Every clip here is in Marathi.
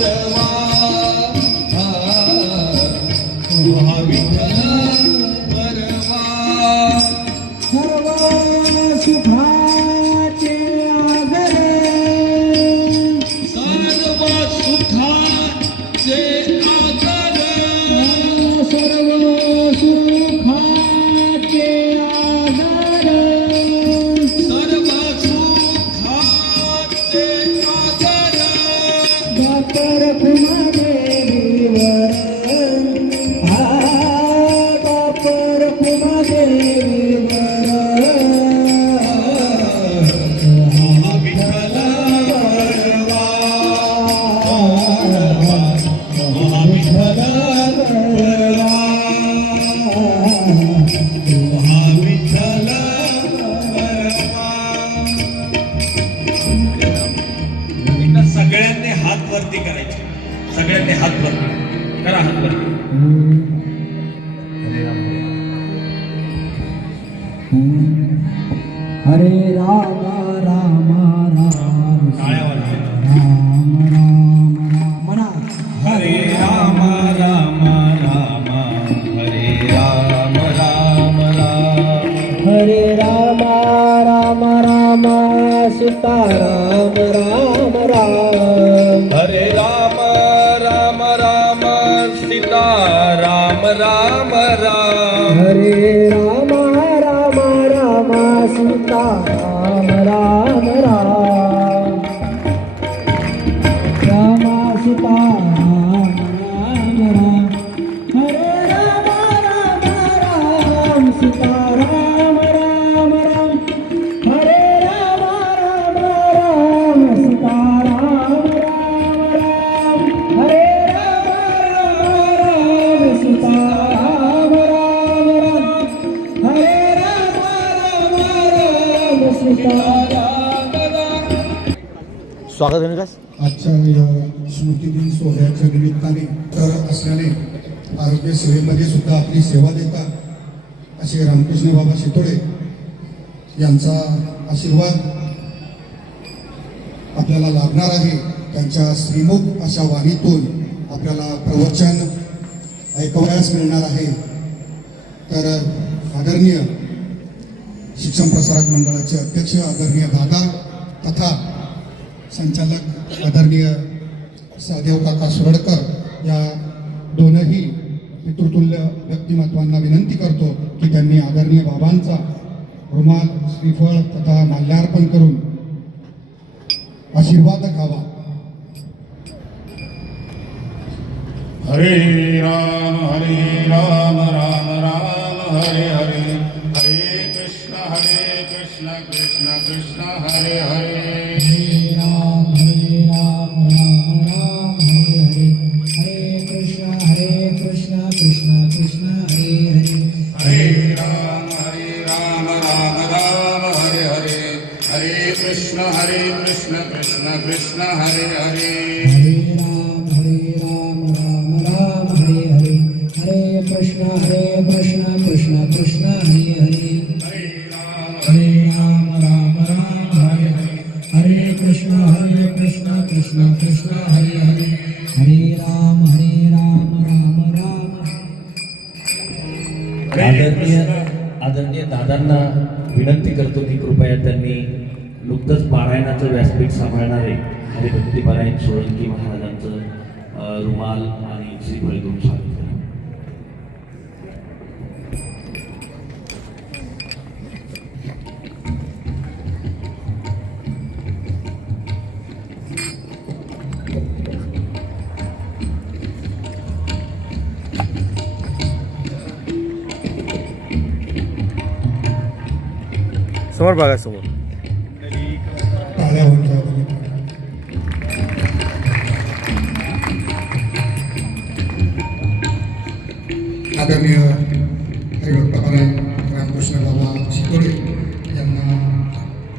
परवा तुहा विठ्ठल परवा सर्व सुखाचे आगरे सर्व सुखाचे आगर सर्व सुखाचे आगर सर्व सुखाचे आगर डॉक्टर कुमादेवीवर डॉक्टर कुमादेवीवर विठ्ठल परवा विठ्ठल परवा तुहा विठ्ठल परवा. एकदा सगळ्यांनी हात वरती करायचे. सगळ्यांनी हात वरती करा. हात वरती. हरे राम राम राम टाळ्या वाजवायच्या. राम राम म्हणा हरे राम राम राम हरे राम राम राम हरे राम राम राम सीताराम राम राम हरे राम राम राम सीता राम राम राम हरे राम राम राम सीताराम राम राम राम सीताराम राम राम हरे राम राम राम सीताराम राम राम हरे राम राम राम सीताराम राम राम हरे राम राम राम सीताराम राम राम हरे राम राम राम सीताराम राम. स्वागत आहे का? आजच्या या स्मृतिदिन सोहळ्याच्या निमित्ताने तर असल्याने आरोग्य सेवेमध्ये सुद्धा आपली सेवा देतात असे रामकृष्ण बाबा शितोडे यांचा आशीर्वाद आपल्याला लाभणार आहे. त्यांच्या श्रीमुख अशा वाणीतून आपल्याला प्रवचन ऐकवयास मिळणार आहे. तर आदरणीय शिक्षण प्रसारक मंडळाचे अध्यक्ष आदरणीय दादा तथा संचालक आदरणीय सहदेव काका सुरडकर या दोनही पितृतुल्य व्यक्तिमत्वांना विनंती करतो की त्यांनी आदरणीय बाबांचा रुमाल श्रीफळ तथा माल्यार्पण करून आशीर्वाद घ्यावा. हरे राम राम राम हरे हरे हरे कृष्ण कृष्ण कृष्ण हरे हरे हरे राम राम राम हरे हरे हरे कृष्ण कृष्ण कृष्ण हरे हरे हरे राम राम हरे हरे हरे कृष्ण कृष्ण कृष्ण हरे हरे हरे राम राम राम हरे हरे हरे कृष्ण कृष्ण कृष्ण हरे हरे हरे राम राम हरे हरे हरे कृष्ण कृष्ण कृष्ण हरे हरे हरे राम राम राम. आदरणीय दादांना विनंती करतो की कृपया त्यांनी नुकतंच पारायणाचं व्यासपीठ सांभाळणारे हरिभक्तीपारायण सोळंकी महाराजांचं रुमाल आणि श्रीफळ घेऊन स्वागत करा. समोर बघा समोर. टाळ्या होऊन जावं. आदरणीय हरिभक्तपरायण रामकृष्ण बाबा शितोडे यांना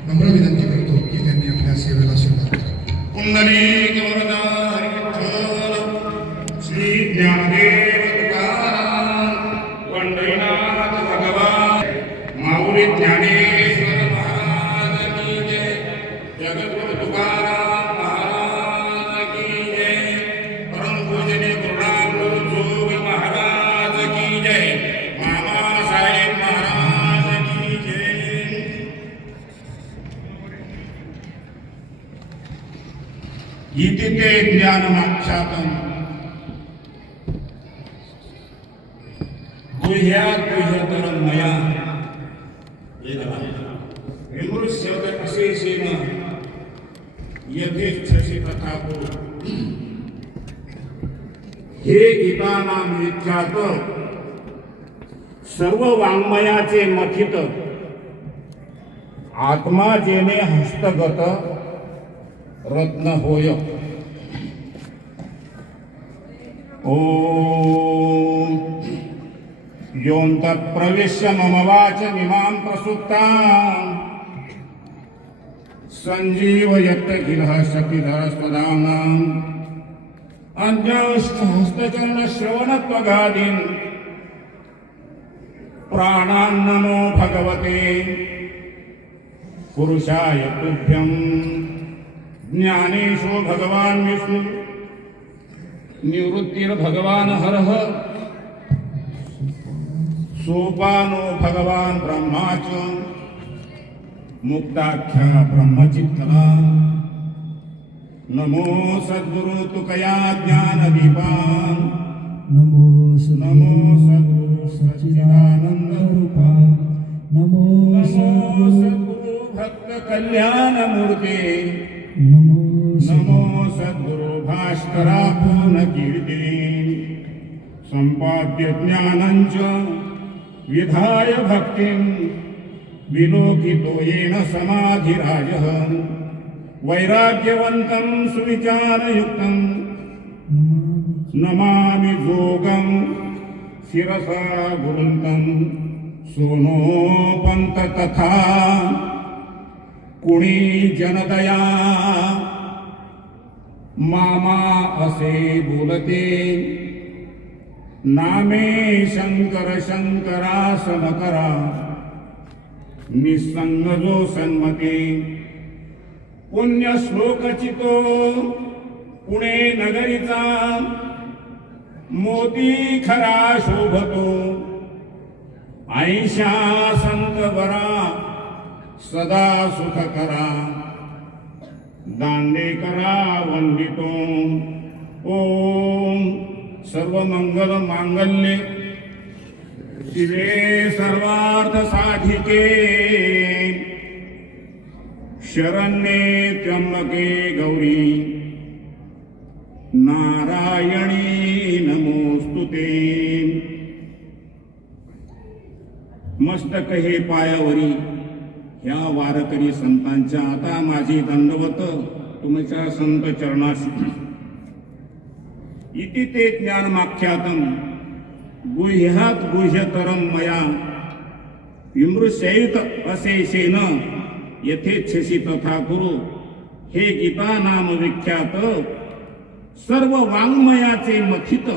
नम्र विनंती करतो की त्यांनी आपल्या सेवेला सुरुवात करावी. पुंडलीक वरदा हरी विठ्ठल श्री ज्ञानदेव तुकाराम पंढरीनाथ भगवान माऊली ज्ञानेश्वर महाराज की जय. जगद्गुरु तुकाराम महाराज की जय. इति ते ज्ञानमाख्यातम् गुह्यात् गुह्यतरं मया विमृश्यते अशेषेण यथेच्छसि तथा कुरु. हे गीतानाम विख्यात सर्व वाङ्मयाचे मथित आत्मा जेने हस्तगत रत्न होय. ओम यों तत्प्रविश्य मम वाचमिमां प्रसुप्तां संजीवयत्यखिलः शक्तिधरस्वदाम्नाम् अन्यहस्तचरणश्रवणत्वगादीन् प्राणान्नमो भगवते पुरुषाय तुभ्यं. ज्ञानेशो भगवान् विष्णु निवृत्तिर्भगवान् हरः सोपानो भगवान् ब्रह्मा च मुक्ताख्या ब्रह्मचित्तला. नमो सद्गुरु तुकया ज्ञानदीपान् नमो नमो सद्गुरु सच्चिदानंद रूपा. नमो नमो सद्गुरु भक्त कल्याण मूर्ते. नमो नमो सद्गुरु भास्करा पूर्ण कीर्ति. संपाद्य ज्ञानञ्च विधाय भक्तिं विलोकितो येन समाधिराजः. वैराग्यवन्तं सुविचारयुक्तं नमामि जोगं शिरसा गुरुन्तं. सोनोपंत तथा कुणी जनदया मामा असे बोलते. नामे शंकर शंकरा समकरा निसंग जो सन्मते. पुण्य श्लोकचितो पुणे नगरीचा मोती खरा शोभतो. ऐशा संत बरा सदा सुख करा. दांडेकरा वंदितो. ओम सर्व मंगल मांगल्ये शिवे सर्वार्थ साधिके शरण्ये त्र्यंबके गौरी नारायणी नमोस्तुते. मस्तक हे पायावरी ह्या वारकरी संतांच्या आता माझी दंडवत तुमच्या संत चरणाशी. इति ते ज्ञानमाख्यातं गुह्यात् गुह्यतरं मया विमृश्येत अशेषेण यथेच्छसि तथा कुरु. हे गीता नाम विख्यात सर्व वाङ्मयाचे मथित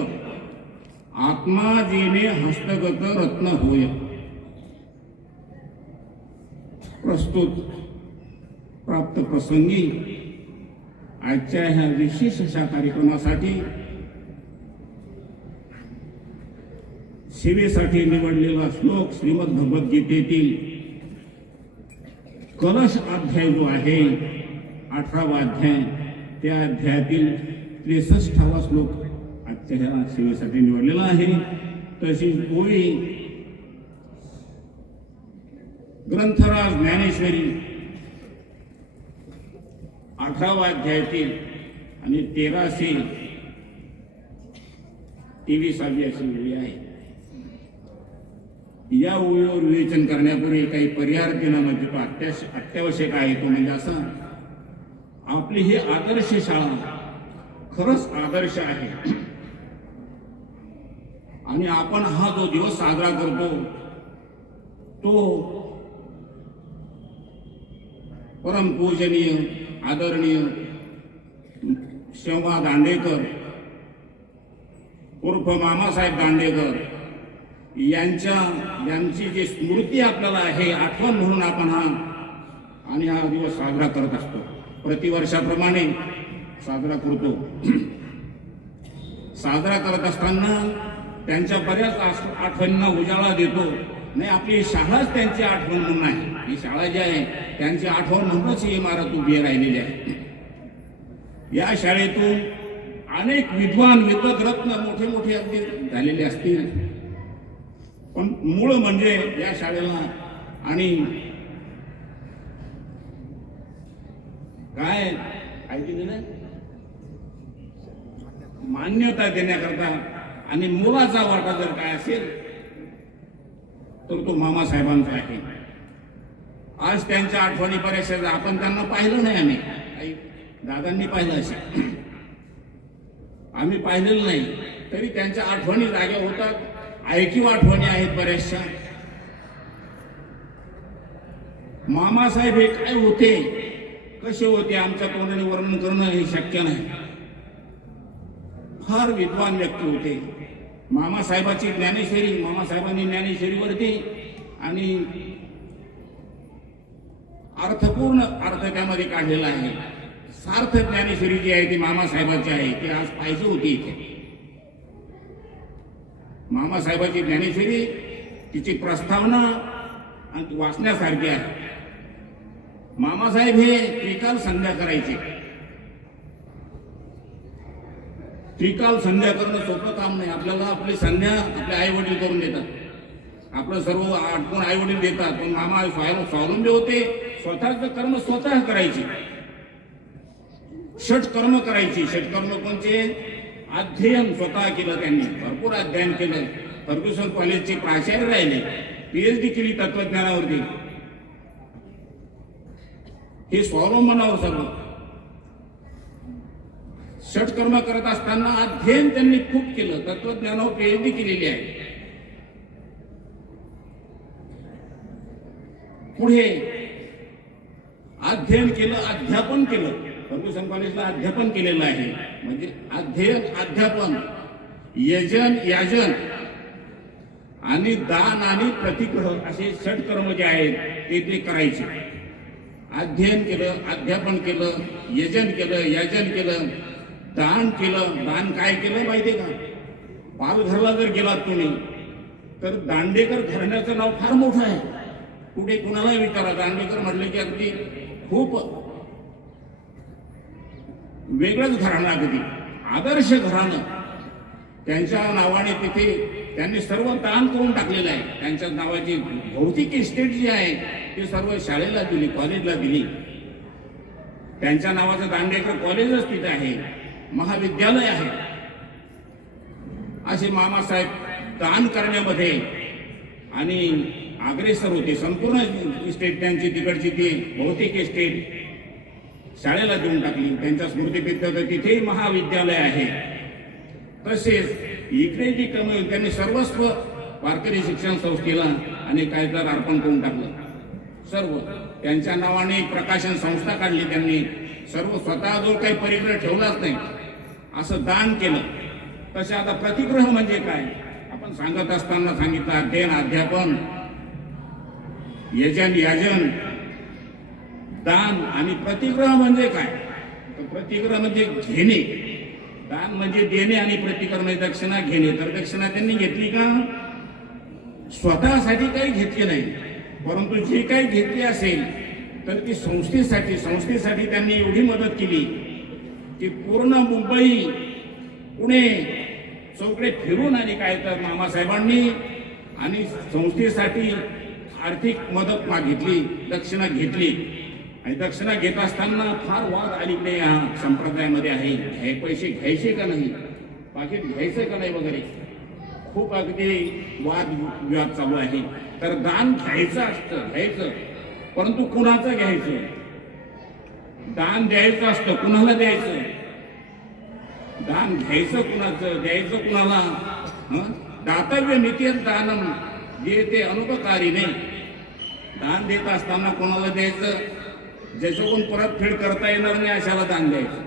आत्मा जेने हस्तगत रत्न होय. प्रस्तुत प्राप्त प्रसंगी आजच्या ह्या विशेष अशा कार्यक्रमासाठी सेवेसाठी निवडलेला श्लोक श्रीमद भगवद्गीतेतील कलश अध्याय जो आहे 18वा अध्याय त्या अध्यायातील 63वा श्लोक आजच्या ह्या सेवेसाठी निवडलेला आहे. तशीच ओळी ग्रंथराज ज्ञानेश्वरी 18वा अध्यायातील आणि 1323 अशी वेळी आहे. या ओळीवर विवेचन करण्यापूर्वी काही परिहार देणं म्हणजे तो अत्यावश्यक आहे. तो म्हणजे असा, आपली ही आदर्श शाळा खरंच आदर्श आहे आणि आपण हा जो दिवस साजरा करतो तो परमपूजनीय आदरणीय शेवा दांडेकर उर्फ मामासाहेब दांडेकर यांची जी स्मृती आपल्याला आहे, आठवण म्हणून आपण हा दिवस साजरा करत असतो. प्रतिवर्षाप्रमाणे साजरा करतो. साजरा करत असताना त्यांच्या बऱ्याच आठवणींना उजाळा देतो. नाही, आपली शाळाच त्यांची आठवण म्हणून आहे. ही शाळा जी आहे त्यांची आठवण म्हणूनच ही इमारत उभी राहिलेली आहे. या शाळेतून अनेक विद्वान विद्वत रत्न मोठे मोठे अगदी झालेले असतील, पण मूळ म्हणजे या शाळेला आणि काय मान्यता देण्याकरता आणि मुलाचा वाटा जर काय असेल तर तो मामासाहेबांचा आहे. आज त्यांच्या आठवणी बऱ्याचशा आपण त्यांना पाहिलं नाही, आम्ही काही दादांनी पाहिलं असेल, आम्ही पाहिलेलं नाही, तरी त्यांच्या आठवणी जाग्या होतात. ऐकीव आठवणी आहेत बऱ्याचशा. मामासाहेब हे काय होते, कसे होते, आमच्या तोंडाने वर्णन करणं हे शक्य नाही. फार विद्वान व्यक्ती होते. मामासाहेबाची ज्ञानेश्वरी, मामासाहेबांनी ज्ञानेश्वरीवरती आणि अर्थपूर्ण अर्थ त्यामध्ये काढलेला आहे. सार्थ ज्ञानेश्वरी जी आहे ती मामासाहेबांची आहे, ती आज पाहिजे होती इथे. मामासाहेबाची ज्ञानेश्वरी, तिची प्रस्तावना आणि ती वाचण्यासारखी आहे. मामासाहेब हे त्रिकाल संध्या करायचे. त्रिकाल संध्या करणं सोपं काम नाही. आपल्याला आपली संध्या आपले आई वडील करून देतात, आपलं सर्व आटपून आई वडील देतात, पण मामा स्वावलंबी होते. स्वतःच कर्म स्वतः करायचे, षटकर्म करायची. षटकर्म कोणचे? अध्ययन स्वतः केलं त्यांनी, भरपूर अध्ययन केलं. फर्ग्युसन कॉलेजचे प्राचार्य राहिले, PhD केली तत्वज्ञानावरती. हे स्वावलंबनावर सर्व. षटकर्म करत असताना अध्ययन त्यांनी खूप केलं, तत्वज्ञानावर PhD केलेली आहे. पुढे अध्ययन केलं, अध्यापन केलं. फर्ग्युसन कॉलेजला अध्यापन केलेलं आहे. म्हणजे अध्ययन, अध्यापन, यजन, याजन आणि दान आणि प्रतिग्रह असे षटकर्म जे आहेत ते करायचे. अध्ययन केलं, अध्यापन केलं, यजन केलं, याजन केलं, दान केलं. दान काय केलं माहितीये का? पालघरला जर गेलात तुम्ही तर दांडेकर घराण्याचं नाव फार मोठं आहे. कुठे कुणाला विचारा, दांडेकर म्हटलं की अगदी खूप वेगळंच घराणं, अगदी आदर्श घराणं. त्यांच्या नावाने तिथे त्यांनी सर्व दान करून टाकलेलं आहे. त्यांच्या नावाची भौतिक इस्टेट जी आहे ती सर्व शाळेला दिली, कॉलेजला दिली. त्यांच्या नावाचं दांडेकर कॉलेजच तिथे आहे, महाविद्यालय आहे. असे मामासाहेब दान करण्यामध्ये आणि अग्रेसर होते. संपूर्ण इस्टेट त्यांची तिकडची ती भौतिक इस्टेट शाळेला देऊन टाकली. त्यांच्या स्मृतीप्रित्यर्थ तिथे महाविद्यालय आहे. तसेच इकडे जी कमी त्यांनी सर्वस्व वारकरी शिक्षण संस्थेला आणि कायदा अर्पण करून टाकलं. सर्व त्यांच्या नावाने प्रकाशन संस्था काढली त्यांनी. सर्व स्वतः जो काही परिग्रह ठेवलाच नाही, असं दान केलं. तसे आता प्रतिग्रह म्हणजे काय आपण सांगत असताना सांगितलं. अध्ययन, अध्यापन, यजन, याजन, दान आणि प्रतिग्रह म्हणजे काय? तर प्रतिग्रह म्हणजे घेणे. दान म्हणजे देणे आणि प्रतिग्रह म्हणजे दक्षिणा घेणे. तर दक्षिणा त्यांनी घेतली का? स्वतःसाठी काही घेतली नाही, परंतु जे काही घेतली असेल तर ती संस्थेसाठी त्यांनी एवढी मदत केली की पूर्ण मुंबई, पुणे सगळे फिरून आणि काय तर मामासाहेबांनी आणि संस्थेसाठी आर्थिक मदत मागितली, दक्षिणा घेतली. आणि दक्षिणा घेत असताना फार वाद अलीकडे या संप्रदायामध्ये आहे. पैसे घ्यायचे का नाही, पाकिट घ्यायचं का नाही वगैरे खूप अगदी वाद विवाद चालू आहे. तर दान घ्यायचं असतं, घ्यायचं, परंतु कुणाचं घ्यायचं? दान द्यायचं असतं, कुणाला द्यायचं? दान घ्यायचं कुणाचं, द्यायचं कुणाला? दातव्य नित्यं दानम जे ते अनुपकारीने. दान देत असताना कोणाला द्यायचं? ज्याच्याकडून परतफेड करता येणार नाही अशाला दान द्यायचं.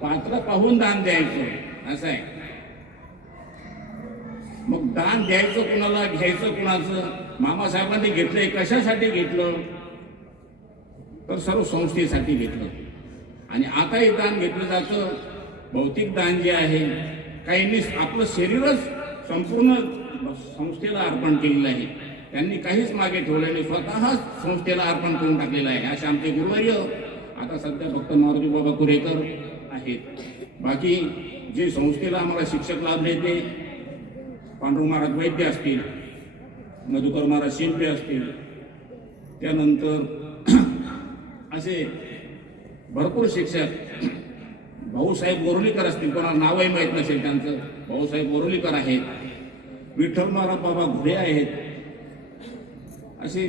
पात्र पाहून दान द्यायचं, असं आहे. मग दान द्यायचं कुणाला, घ्यायचं कुणाचं? मामासाहेबांनी घेतलंय, कशासाठी घेतलं? तर सर्व संस्थेसाठी घेतलं. आणि आताही दान घेतलं जातं. भौतिक दान जे आहे, काहींनी आपलं शरीरच संपूर्ण संस्थेला अर्पण केलेलं आहे. त्यांनी काहीच मागे ठेवलं नाही, स्वतःच संस्थेला अर्पण करून टाकलेलं आहे. असे आमचे गुरुवर्य आता सध्या फक्त मारुती बाबा कुरेकर आहेत. बाकी जे संस्थेला आम्हाला शिक्षक लाभले ते पांडुरंग महाराज वैद्य असतील, मधुकर महाराज शिंपे असतील, त्यानंतर असे भरपूर शिक्षक, भाऊसाहेब बोरोलीकर असतील, कोणाला नावही माहीत नसेल त्यांचं, भाऊसाहेब बोरोलीकर आहेत, विठ्ठल महाराज बाबा घुडे आहेत, असे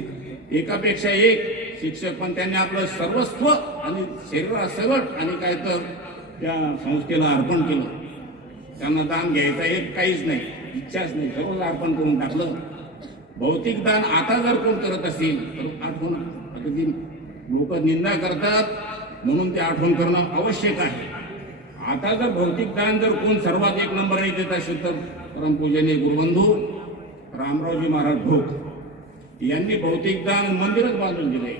एकापेक्षा एक शिक्षक. पण त्यांनी आपलं सर्वस्व आणि शरीरासकट आणि काय तर त्या संस्थेला अर्पण केलं. त्यांना दान घ्यायचं एक काहीच नाही, इच्छाच नाही, सर्वच अर्पण करून टाकलं. भौतिक दान आता जर कोण करत असेल तर आठवण, आता ती लोक निंदा करतात म्हणून ते आठवण करणं आवश्यक आहे. आता जर भौतिक दान जर कोण सर्वात एक नंबर देत असेल तर परमपूजनीय गुरुबंधू रामरावजी महाराज ढोक यांनी भौतिक दान मंदिरच बांधून दिले.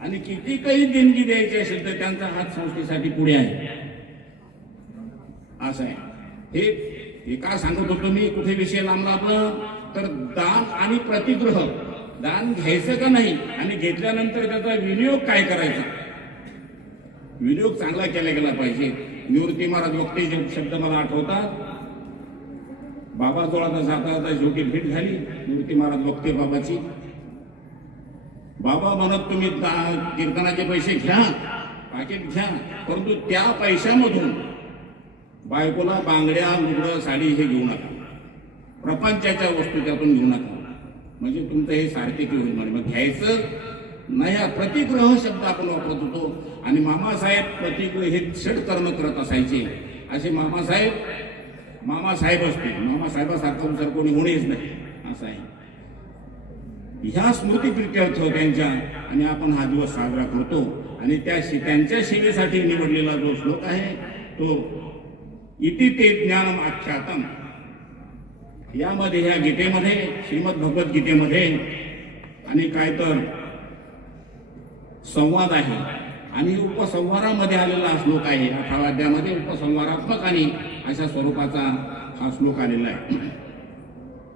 आणि किती काही देणगी द्यायची असेल तर त्यांचा हात संस्थेसाठी पुढे आहे. असं आहे. हे का सांगत होतो मी, कुठे विषय लांबला आपलं, तर दान आणि प्रतिग्रह, दान घ्यायचं का नाही आणि घेतल्यानंतर त्याचा विनियोग काय करायचा, विनियोग चांगला केला गेला पाहिजे. निवृत्ती महाराज वक्ते जे शब्द मला आठवतात, बाबाजवळ आता जाता जाता शेवटी भेट झाली निवृत्ती महाराज वक्ते बाबाची. बाबा म्हणत तुम्ही कीर्तनाचे पैसे घ्या, पाकिट घ्या, परंतु त्या पैशामधून बायकोला बांगड्या, लुगडं, साडी हे घेऊ नका, प्रपंचाच्या वस्तू त्यातून घेऊ नका, म्हणजे तुमचं हे सार्थकी होईल. म्हणजे मग घ्यायचं नाही. प्रतिग्रह शब्द आपण वापरत होतो. आणि मामासाहेब प्रतिग्रह हे षटकर्म करत असायचे. असे मामासाहेब असतील, मामासाहेबासारखं जर कोणी होणेच नाही, असं आहे. ह्या स्मृतिप्रित्यर्थ त्यांच्या आणि आपण हा दिवस साजरा करतो. आणि त्यांच्या सेवेसाठी निवडलेला जो श्लोक आहे तो इति ते ज्ञानम आख्यातम, यामध्ये ह्या गीतेमध्ये, श्रीमद भगवद्गीतेमध्ये आणि काय तर संवाद आहे आणि उपसंहारामध्ये आलेला हा श्लोक आहे. 18व्या अध्यायामध्ये उपसंहारात्मक आणि अशा स्वरूपाचा हा श्लोक आलेला आहे.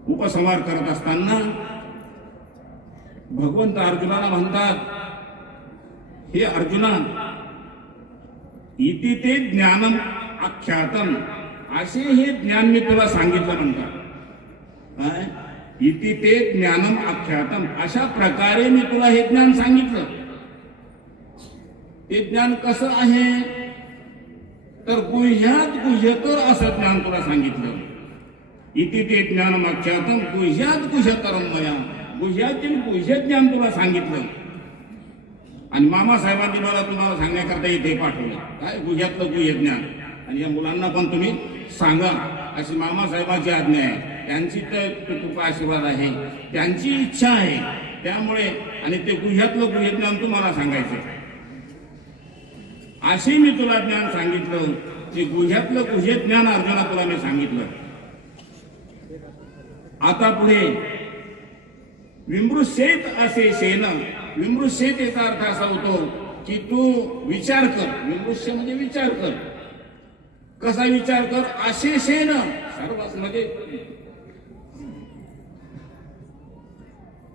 उपसंहार करत असताना भगवंत अर्जुनाला म्हणतात, हे अर्जुना, इति ते ज्ञानम आख्यातम, असे हे ज्ञान मी तुला सांगितलं म्हणतात. इति ते ज्ञानम आख्यातम, अशा प्रकारे मी तुला हे ज्ञान सांगितलं. ते ज्ञान कसं आहे तर गुह्यात गुह्यतर असं ज्ञान तुला सांगितलं. इति ते ज्ञानम आख्यातम गुह्यात गुह्यतरम मया, गुह्यातील गुह्य ज्ञान तुला सांगितलं. आणि मामासाहेबांनी मला तुम्हाला सांगण्याकरता इथे पाठवलं, काय गुह्यातलं गुह्य ज्ञान. आणि या मुलांना पण तुम्ही सांगा, अशी मामासाहेबांची आज्ञा आहे. त्यांची तर कृपा आशीर्वाद आहे, त्यांची इच्छा आहे. त्यामुळे आणि ते गुह्यातलं गुह्य ज्ञान तुम्हाला सांगायचं. असे मी तुला ज्ञान सांगितलं, ते गुह्यातलं गुह्य ज्ञान अर्जुना तुला मी सांगितलं. आता पुढे विमृशेत असे शेन, विमृशेत याचा अर्थ असा होतो की तू विचार कर. विमृश्य म्हणजे विचार कर. कसा विचार कर, असे शेन, सर्व म्हणजे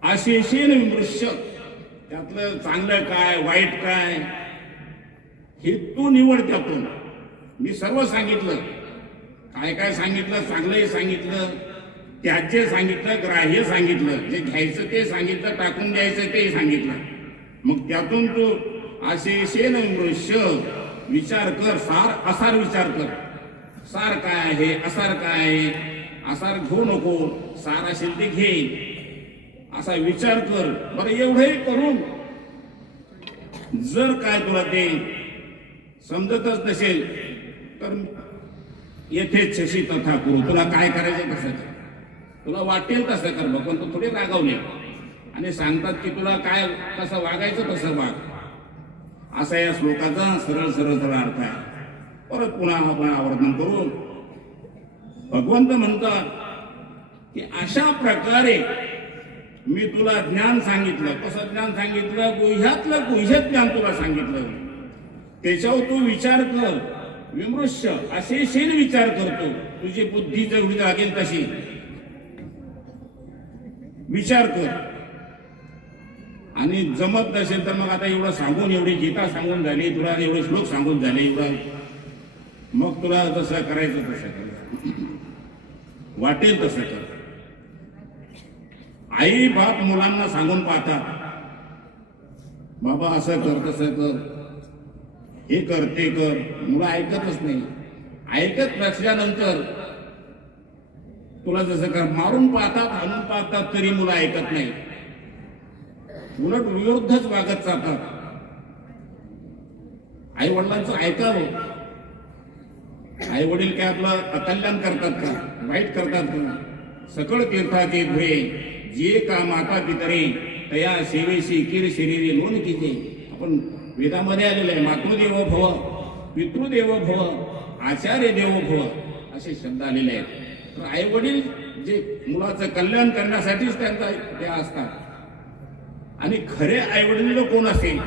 असे शेन विमृश्य, त्यातलं चांगलं काय वाईट काय हे तू निवड. त्यातून मी सर्व सांगितलं, काय काय सांगितलं, चांगलंही सांगितलं, त्याचे सांगितलं, ग्राह्य सांगितलं, जे घ्यायचं ते सांगितलं, टाकून द्यायचं ते सांगितलं. मग त्यातून तू असे शेन मृष्य विचार कर, सार असार विचार कर. सार काय आहे, असार काय आहे, असार घेऊ नको, सार असेल ते घे, असा विचार कर. बरं एवढंही करून जर काय तुला ते समजतच नसेल तर येथे छशी तथा करू, तुला काय करायचं तसं कर, तुला वाटेल तसं कर. भगवंत थोडे रागावले आणि सांगतात की तुला काय कसं वागायचं तसं वाग. असा या श्लोकाचा सरळ सरळ सरळ अर्थ आहे. परत पुन्हा आपण आवर्तन करून भगवंत म्हणतात की अशा प्रकारे मी तुला ज्ञान सांगितलं. कसं ज्ञान सांगितलं, गुह्यातलं गुह्य ज्ञान तुला सांगितलं. त्याच्यावर तू विचार कर. विमृश्य असे शेन विचार करतो, तुझी बुद्धी जेवढी लागेल तशी विचार कर. आणि जमत नसेल तर मग आता एवढं सांगून, एवढी गीता सांगून झाली तुला, एवढे श्लोक सांगून झाले, एवढं मग तुला जसं करायचं तसं कर, वाटेल तसं कर. आई बाप मुलांना सांगून पाहतात, बाबा असं कर तसं कर, हे कर ते कर, मुलं ऐकतच नाही. ऐकत नसल्यानंतर तुला जसं कर मारून पाहतात, हाणून पाहतात, तरी मुलं ऐकत नाही, उलट विरुद्धच वागत जातात. आई वडिलांचं ऐकावं. आई वडील काय आपलं कल्याण करतात का, वाईट करतात का? सकळ तीर्थाचे धुळे जे का माता पितरे तया सेवेशी किर शरीरी लोन किती. आपण वेदामध्ये आलेलं आहे, मातृदेवो भव, पितृदेवो भव, आचार्य देवो भव असे शब्द आलेले आहेत. तर आई वडील जे मुलाचं कल्याण करण्यासाठीच त्यांचा ते असतात. आणि खरे आई वडील कोण असेल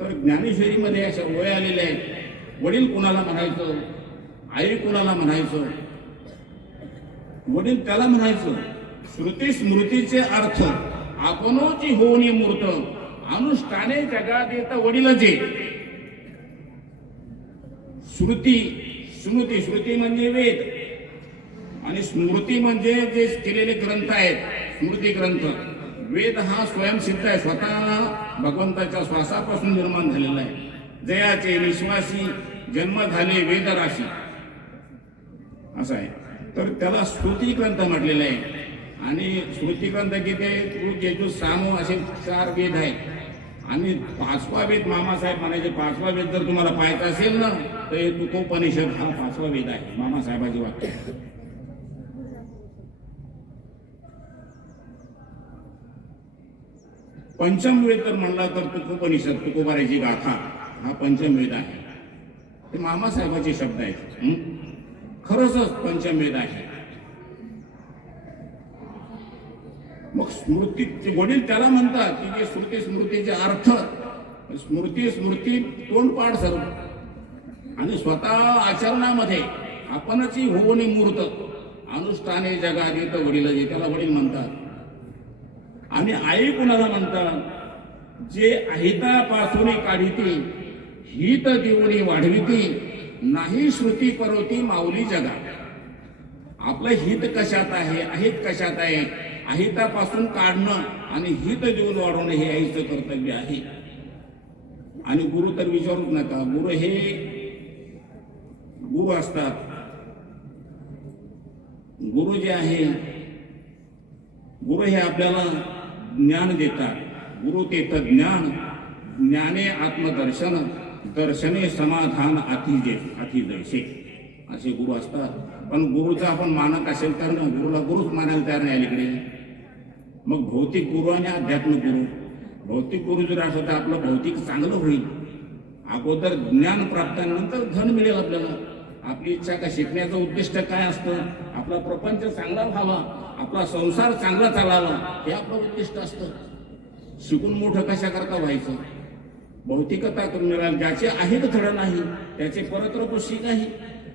तर ज्ञानेश्वरीमध्ये अशा ओळी आलेल्या आहेत. वडील कुणाला म्हणायचं, आई कुणाला म्हणायचं, वडील त्याला म्हणायचं. श्रुती स्मृतीचे अर्थ आपणोची होणी मूर्त, अनुष्ठाने जगात येत वडीलचे. श्रुती, स्मृती, श्रुती म्हणजे वेद आणि स्मृती म्हणजे जे केलेले ग्रंथ आहेत, स्मृती ग्रंथ. वेद हा स्वयंसिद्ध आहे, स्वतः भगवंताच्या श्वासापासून निर्माण झालेला आहे. जयाचे विश्वासी जन्म झाले वेद राशी असं आहे. तर त्याला स्मृती ग्रंथ म्हटलेलं आहे. आणि स्मृती ग्रंथ किती आहे, येजू सामो असे 4 वेद आहेत. आणि 5वा वेद मामासाहेब म्हणायचे, 5वा वेद जर तुम्हाला पाहायचा असेल ना तर हे तुकोपनिषद हा 5वा वेद आहे, मामासाहेबाची वाक्य. पंचम वेद जर म्हणला तर तुकोपनिषद, तुकोबाराची गाथा हा पंचम वेद आहे. ते मामासाहेबाचे शब्द आहेत. खरंच पंचम वेद आहे. मग स्मृती, वडील त्याला म्हणतात की जे श्रुती स्मृतीचे अर्थ, स्मृती स्मृती तोंडपाठ सर्व आणि स्वतः आचरणामध्ये आपणच होऊन मूर्त, अनुष्ठाने जगात येत वडील, त्याला वडील म्हणतात. आणि आई कुणाला म्हणतात, जे अहितापासून काढिती, हित देऊनी वाढविती, नाही श्रुती परवती माऊली जगात. आपलं हित कशात आहे, अहित कशात आहे, अहितापासून काढणं आणि हित देऊन वाढवणं हे आईचं कर्तव्य आहे. आणि गुरु तर विचारूच नका, गुरु हे गुरु असतात. गुरु जे आहे, गुरु हे आपल्याला ज्ञान देतात. गुरु तेथ ज्ञान, ज्ञाने आत्मदर्शन, दर्शने समाधान अति जैसे असे गुरु असतात. पण गुरुचा आपण मानत असेल तर ना, गुरुला गुरुच मानायला तयार नाही अलीकडे. मग भौतिक गुरु आणि आध्यात्मिक गुरु. भौतिक गुरु जर असं तर आपलं भौतिक चांगलं होईल. अगोदर ज्ञान प्राप्त, नंतर धन मिळेल आपल्याला. आपली इच्छा का, शिकण्याचं उद्दिष्ट काय असतं, आपला प्रपंच चांगला व्हावा, आपला संसार चांगला चालावा, हे आपलं उद्दिष्ट असतं. शिकून मोठं कशा करता व्हायचं, भौतिकता करून मिळाल. ज्याचे आहे थोडं नाही त्याचे परत्र पुष्टी नाही.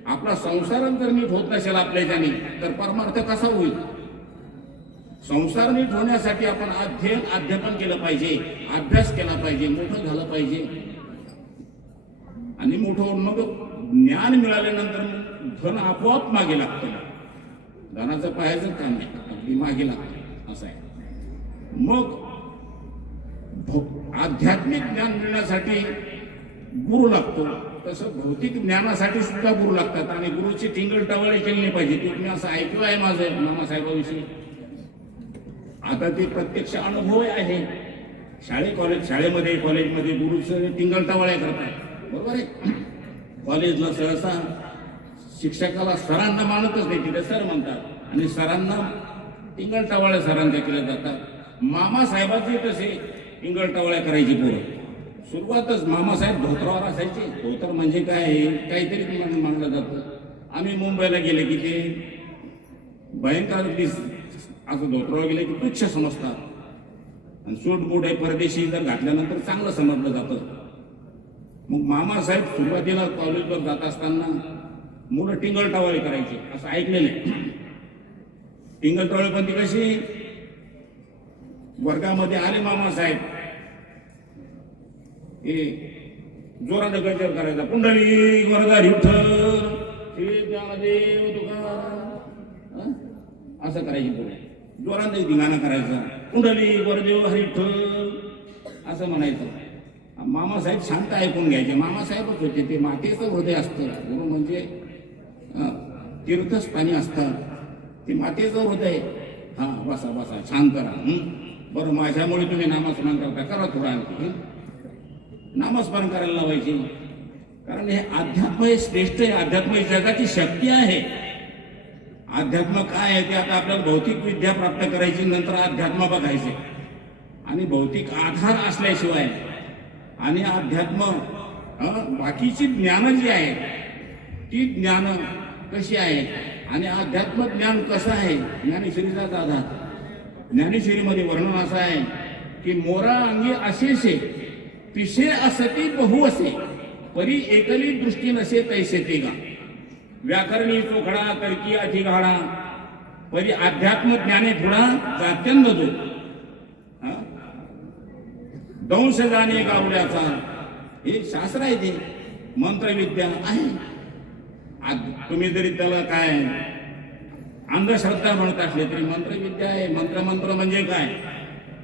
आपला संसार जर नीट होत नसेल आपल्याच्याने तर परमार्थ कसा होईल. संसार नीट होण्यासाठी आपण अध्यापन केलं पाहिजे, अभ्यास केला पाहिजे, मोठं झालं पाहिजे. आणि मोठं मग ज्ञान मिळाल्यानंतर धन आपोआप मागे लागतं. धनाचं पाहायचं काम नाही, अगदी मागे लागतं असं आहे. मग आध्यात्मिक ज्ञान मिळण्यासाठी गुरु लागतो, तसं भौतिक ज्ञानासाठी सुद्धा गुरु लागतात. आणि गुरुची टिंगल-टवाळी केली नाही पाहिजे. तुम्ही असं ऐकलं आहे माझं मामासाहेबाविषयी, आता ते प्रत्यक्ष अनुभव आहे. शाळेमध्ये कॉलेजमध्ये गुरुचं टिंगल-टवाळ्या करतात, बरोबर आहे. कॉलेजला सहसा शिक्षकाला सरांना मानतच नाही, तिथे सर म्हणतात. आणि सरांना टिंगल-टवाळ्या सरांच्या केल्या जातात. मामासाहेबाचे तसे टिंगल-टवाळ्या करायची पोरं. सुरुवातच मामासाहेब धोत्रावर असायचे. धोतर म्हणजे काय, काहीतरी मानलं जातं. आम्ही मुंबईला गेले की ते भयंकर असं धोत्रावर गेले की तुच्छ समजतात. आणि सूट बूट आहे परदेशी जर घातल्यानंतर चांगलं समजलं जातं. मग मामासाहेब सुरुवातीला कॉलेजवर जात असताना मुलं टिंगल-टवाळी करायची असं ऐकलेलं आहे. टिंगल-टवाळी पण ती कशी, वर्गामध्ये आले मामासाहेब, हे जोरानं गजर करायचा, पुंडली वरदा विठ्ठल श्री ज्ञानदेव तुकाराम, हं? असं करायची पुढे जोरानं धिंगाणा करायचा, पुंडली वरदेव हरिठ्ठल असं म्हणायचं. मामासाहेब शांत ऐकून घ्यायचे. मामासाहेबच होते, ते मातेचं हृदय असतं. गुरु म्हणजे तीर्थस्थानी असतात, ते मातेचं हृदय. हा बसा बसा, शांत राहा. बरं, माझ्यामुळे तुम्ही नामस्मरण करता, करा थोडं आणखी. नामस्मरण करायला लावायचे, कारण हे अध्यात्म हे श्रेष्ठ आहे. अध्यात्म ही जगाची शक्ती आहे. अध्यात्म काय आहे ते आता आपल्याला भौतिक विद्या प्राप्त करायची, नंतर अध्यात्म बघायचे. आणि भौतिक आधार असल्याशिवाय आणि अध्यात्म बाकीची ज्ञान जी आहे ती ज्ञान कशी आहे आणि अध्यात्म ज्ञान कसं आहे, ज्ञानेश्वरीचाच आधार. ज्ञानेश्वरीमध्ये वर्णन असं आहे की मोरा अंगी असेसे पिशे असती बहु असे परी एकली दृष्टी नसे तैसे ते गा. व्याकरणी चोखडा तर्की अतिघाडा परी अध्यात्म ज्ञाने थोडा जात्यंद जो दंश जाणे गावड्याचा. हे शास्त्र आहे, ते मंत्रविद्या आहे. तुम्ही जरी त्याला काय अंधश्रद्धा म्हणत असले तरी मंत्रविद्या आहे. मंत्र म्हणजे काय?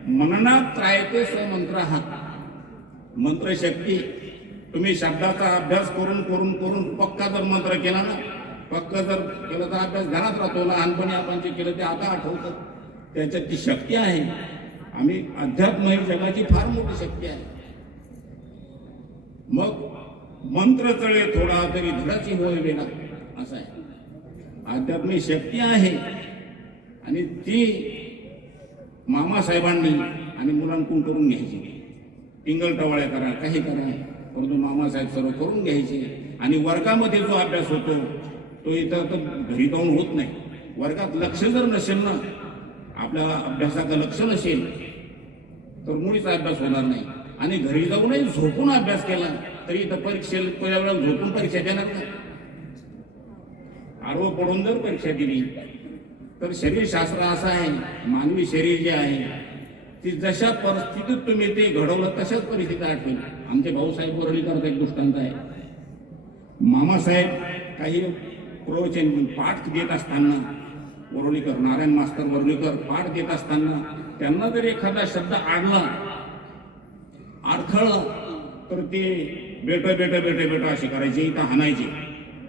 मननात त्रायते स मंत्र हा मंत्रशक्ती. तुम्ही शब्दाचा अभ्यास करून करून करून पक्का जर मंत्र केला ना, पक्का जर केला तर अभ्यास ध्यानात राहतो. लहानपणी आपण जे केलं ते आता आठवतं. त्याच्यात ती शक्ती आहे. आम्ही अध्यात्म ही जगाची फार मोठी शक्ती आहे. मग मंत्र चळे थोडा तरी धडाची होय वेळा, असं आहे. अध्यात्म ही शक्ती आहे आणि ती मामासाहेबांनी आणि मुलांकडून करून घ्यायची. टिंगल टवाळ्या करा, काही करा, परंतु मामासाहेब सर्व करून घ्यायचे. आणि वर्गामध्ये जो अभ्यास होतो तो इथं तर घरी जाऊन होत नाही. वर्गात लक्ष जर नसेल ना, आपल्या अभ्यासाचं लक्ष नसेल तर मुळीच अभ्यास होणार नाही. आणि घरी जाऊनही झोपून अभ्यास केला तरी इथं परीक्षेला पहिल्या वेळेला झोपून परीक्षा देणार नाही. आडवं पडून जर परीक्षा दिली तर शरीरशास्त्र असं आहे, मानवी शरीर जे आहे ती जशा परिस्थितीत तुम्ही ते घडवलं तशाच परिस्थिती आठवेल. आमचे भाऊसाहेब वरळीकर एक दृष्टांत आहे. मामासाहेब काही प्रवचन पाठ देत असताना, वरळीकर नारायण मास्तर वरळीकर पाठ देत असताना त्यांना जर एखादा शब्द अडखळला तर ते बेट असे करायचे, इथं हाणायचे,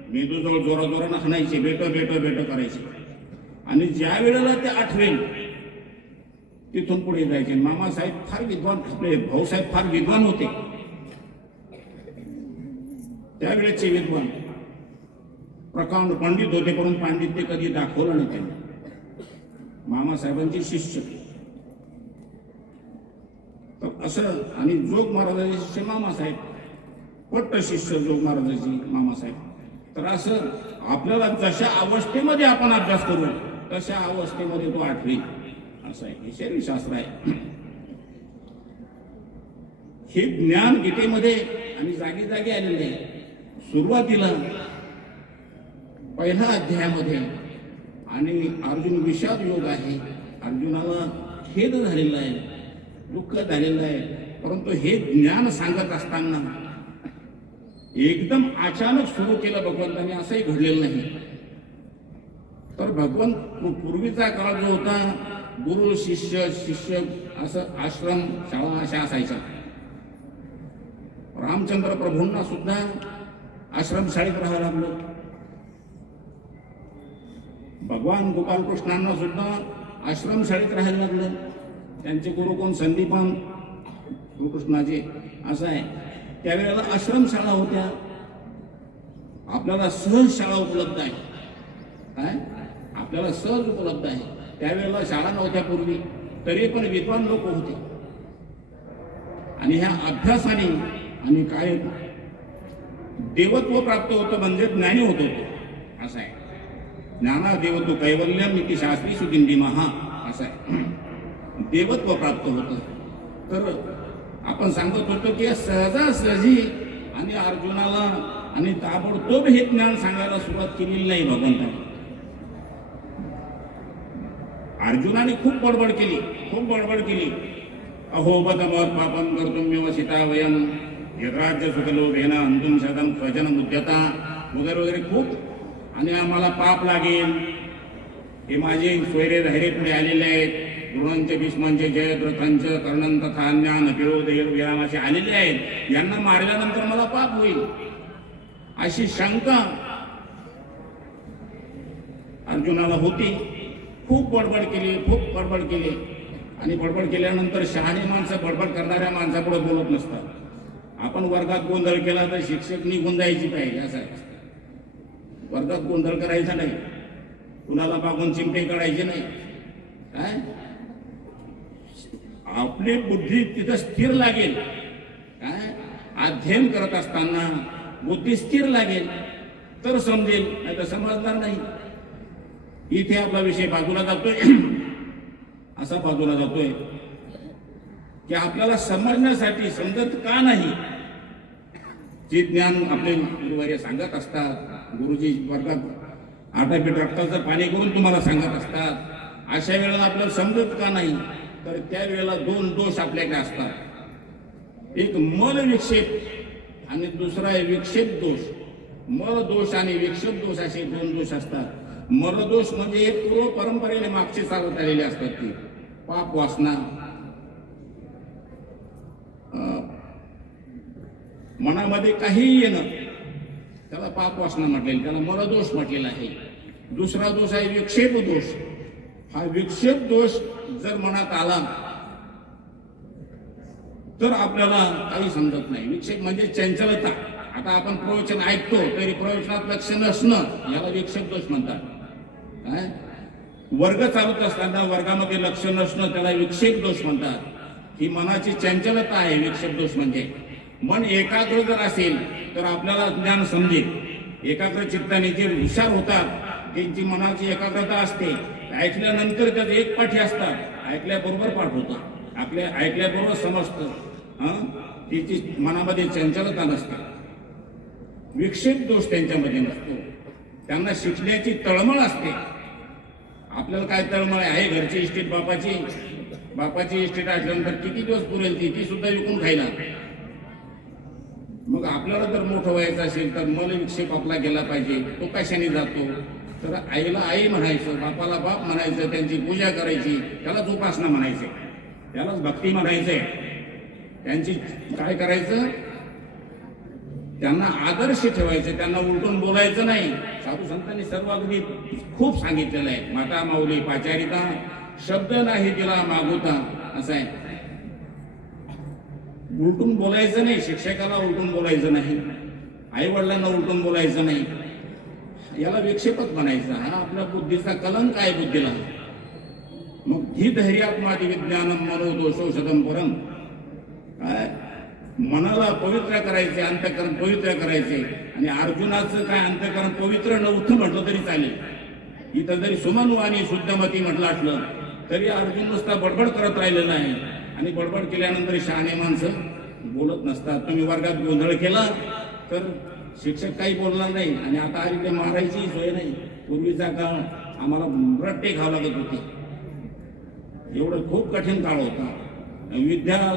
मेंदूजवळ जोराजोरानं हाणायचे, बेट करायचे. आणि ज्या वेळेला ते आठवेल तिथून पुढे जायचे. मामासाहेब फार विद्वान, आपले भाऊसाहेब फार विद्वान होते त्यावेळेचे विद्वान, प्रकांड पंडित होते, परंतु पांडित्य कधी दाखवलं नाही त्यांनी. मामासाहेबांचे शिष्य तर असं. आणि जोग महाराजांचे शिष्य मामासाहेब, पट्ट शिष्य जोग महाराजांची मामासाहेब. तर असं आपल्याला जशा अवस्थेमध्ये आपण अभ्यास करू तशा अवस्थेमध्ये तो आठवेल, असं आहे. हे शरीरशास्त्र आहे. हे ज्ञान गीतेमध्ये आणि जागी जागी आलेलं आहे. सुरुवातीला पहिल्या अध्यायामध्ये आणि अर्जुन विषाद योग आहे. अर्जुनाला खेद झालेला आहे, दुःख झालेलं आहे. परंतु हे ज्ञान सांगत असताना एकदम अचानक सुरू केलं भगवंतांनी, असंही घडलेलं नाही. तर भगवंत पूर्वीचा काळ जो होता, गुरु शिष्य असं आश्रम शाळा अशा असायच्या. रामचंद्र प्रभूंना सुद्धा आश्रमशाळेत राहावं लागलं. भगवान गोपालकृष्णांना सुद्धा आश्रमशाळेत राहायला लागलं. त्यांचे गुरु कोण? संदीपान गुरुकृष्णाचे, असं आहे. त्यावेळेला आश्रमशाळा होत्या. आपल्याला सहज शाळा उपलब्ध आहे. काय? आपल्याला सहज उपलब्ध आहे. त्यावेळेला शाळा नव्हत्या पूर्वी, तरी पण विद्वान लोक होते. आणि ह्या अभ्यासाने आणि काय देवत्व प्राप्त होतं, म्हणजे ज्ञानी होत होतो, असं आहे. ज्ञाना देवत्व कैवल्यम इति शास्त्री सुगिंदी महा, असं आहे. देवत्व प्राप्त होतं. तर आपण सांगत होतो की सहजासहजी आणि अर्जुनाला आणि ताबडतोब हे ज्ञान सांगायला सुरुवात केलेली नाही भगवंताने. अर्जुनाने खूप बडबड केली. अहो बदमत पापम कर्तुम्य वसिता वयम यद्राज्य सुखलोभेन अंतुम शतम स्वजन मुद्यता वगैरे वगैरे खूप. आणि आम्हाला पाप लागेल. हे माझे सोयरे धैर्य पुढे आलेले आहेत. द्रोणांचे भीष्मांचे जयद्रथांचे कर्णन तथा ज्ञान विरोधेर विरामाचे आलेले आहेत. यांना मारल्यानंतर मला पाप होईल अशी शंका अर्जुनाला होती. खूप बडबड केली आणि बडबड केल्यानंतर शहाणे माणसं बडबड करणाऱ्या माणसापुढे बोलत नसतात. आपण वर्गात गोंधळ केला तर शिक्षक निघून जायची पाहिजे. असं आहे. वर्गात गोंधळ करायचा नाही. कुणाला मागून चिमटे काढायचे नाही. काय आपली बुद्धी तिथं स्थिर लागेल. काय अध्ययन करत असताना बुद्धी स्थिर लागेल तर समजेल, नाही तर समजणार नाही. इथे आपला विषय बाजूला जातोय. असा बाजूला जातोय की आपल्याला समजण्यासाठी समजत का नाही. जे ज्ञान आपले गुरुवारी सांगत असतात, गुरुजी वर्गात आटापीट रक्ताचं पाणी करून तुम्हाला सांगत असतात, अशा वेळेला आपल्याला समजत का नाही. तर त्यावेळेला दोन दोष आपल्याकडे असतात. एक मल विक्षेप आणि दुसरा आहे विक्षेप दोष. मल दोष आणि विक्षेप दोष असे दोन दोष असतात. मल दोष म्हणजे पूर्व परंपरेने मागचे चालत आलेले असतात. ते पाप वासना, मनामध्ये काहीही येणं, त्याला पाप वासना म्हटलेलं, त्याला मलदोष म्हटलेला आहे. दुसरा दोष आहे विक्षेप दोष. हा विक्षेप दोष जर मनात आला तर आपल्याला काही समजत नाही. विक्षेप म्हणजे चंचलता. आता आपण प्रवचन ऐकतो तरी प्रवचनात लक्ष नसणं याला विक्षेप दोष म्हणतात. काय वर्ग चालत असताना वर्गामध्ये लक्ष नसणं त्याला विक्षेप दोष म्हणतात. ही मनाची चंचलता आहे विक्षेप दोष म्हणजे. मन एकाग्र जर असेल तर आपल्याला ज्ञान समजेल. एकाग्र चित्ताने जे हुशार होतात त्यांची मनाची एकाग्रता असते. ऐकल्यानंतर त्याचे एक पाठी असतात, ऐकल्याबरोबर पाठ होतं, आपल्या ऐकल्याबरोबर समजतं. तिची मनामध्ये चंचलता नसते. विक्षेप दोष त्यांच्यामध्ये नसतो. त्यांना शिकण्याची तळमळ असते. आपल्याला काय तळमळ आहे? घरची इस्टेट बापाची इस्टेट असल्यानंतर किती दिवस पुरेल ती सुद्धा विकून खायला. मग आपल्याला जर मोठं व्हायचं असेल तर मल विक्षेप आपला गेला पाहिजे. तो कशाने जातो? तर आईला आई म्हणायचं, बापाला बाप म्हणायचं, त्यांची पूजा करायची, त्यालाच उपासना म्हणायचे, त्यालाच भक्ती म्हणायचंय. त्यांची काय करायचं? त्यांना आदर्श ठेवायचे, त्यांना उलटून बोलायचं नाही. साधू संतांनी सर्व अगदी खूप सांगितलेलं आहे. माता माऊली पाचारिता शब्द नाही तिला मागुता, असं आहे. उलटून बोलायचं नाही. शिक्षकाला उलटून बोलायचं नाही. आई वडिलांना उलटून बोलायचं नाही. याला विक्षेपच म्हणायचं. हा आपल्या बुद्धीचा कलंक आहे बुद्धीला. मग ही धैर्यात्मादी विज्ञानम मनोदोषौषधम परम. काय मनाला पवित्र करायचे, अंतःकरण पवित्र करायचे. आणि अर्जुनाचं काय अंतःकरण पवित्र नव्हतं म्हटलं तरी चालेल. इथं जरी सुमन वाणी शुद्धमती म्हटलं असलं तरी अर्जुन नुसता बडबड करत राहिलेला आहे. आणि बडबड केल्यानंतर शहाणे माणसं बोलत नसतात. तुम्ही वर्गात गोंधळ केला तर शिक्षक काही बोलणार नाही. आणि आता आली ते मारायची सोय नाही. पूर्वीचा काळ आम्हाला रट्टे घाव लागत होते. एवढं खूप कठीण काळ होता. विद्या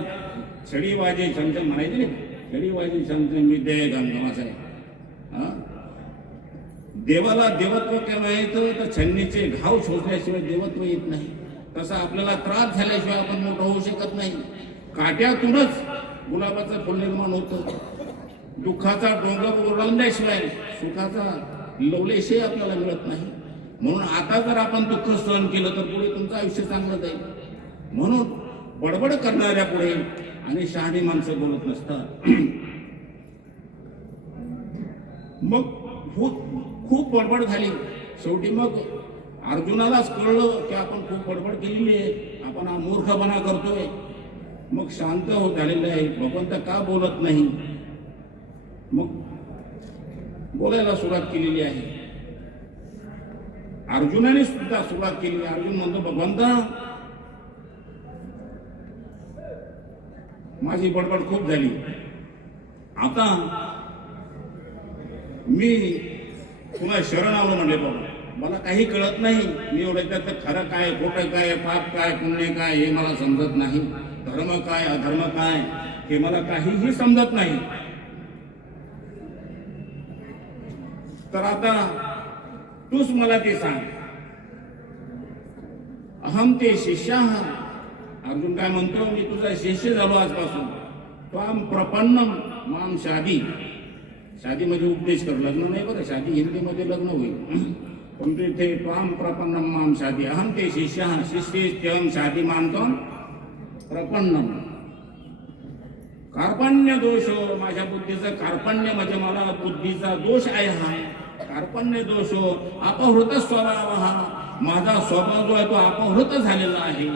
छडी वाजे छमछम म्हणायचे नाही. छडी वाजे छमछम विद्या गमगमाचा आहे. देवाला देवत्व केव्हा येतं तर छन्नीचे घाव शोधल्याशिवाय देवत्व येत नाही. तसं आपल्याला त्रास झाल्याशिवाय आपण मोठं होऊ शकत नाही. काट्यातूनच गुलाबाचं फुल निर्माण होतं. दुःखाचा डोंगर ओरडल्याशिवाय सुखाचा लवलेशही आपल्याला मिळत नाही. म्हणून आता जर आपण दुःख सहन केलं तर पुढे तुमचं आयुष्य चांगलं जाईल. म्हणून बडबड करणाऱ्या पुढे आणि शहाणी माणसं बोलत नसतात. मग खूप बडबड झाली. शेवटी मग अर्जुनालाच कळलं की आपण खूप बडबड केलेली आहे, आपण हा मूर्खपणा करतोय. मग शांत होत झालेलं आहे. भगवंत का बोलत नाही? मग बोलायला सुरुवात केलेली आहे. अर्जुनाने सुद्धा सुरुवात केली. अर्जुन म्हणतो, भगवंता माझी बडबड खूप झाली. आता मी तुला शरण आलो म्हणले. बाबा मला काही कळत नाही. मी एवढं त्यात खरं काय, खोटं काय, पाप काय, पुण्य काय हे मला समजत नाही. धर्म काय, अधर्म काय हे मला काहीही समजत नाही. तर आता तूच मला ते सांग. अहम ते शिष्या. अर्जुन काय म्हणतो, मी तुझा शिष्य झालो आजपासून. त्वाम प्रपन्नम माम शादी. शादी म्हणजे उपदेश कर, लग्न नाही बरं. शादी हिंदीमध्ये लग्न होईल, पण इथे त्वाम प्रपन्नम माम शादी. अहम ते शिष्य. शिष्येत्यहम शादी मानतो प्रपन्नम. कार्पण्य दोष. माझ्या बुद्धीचं कार्पण्य म्हणजे मला बुद्धीचा दोष आहे. हा कार्पण्य दोष. अपहृत स्वभाव. हा माझा स्वभाव जो आहे तो अपहृत झालेला आहे.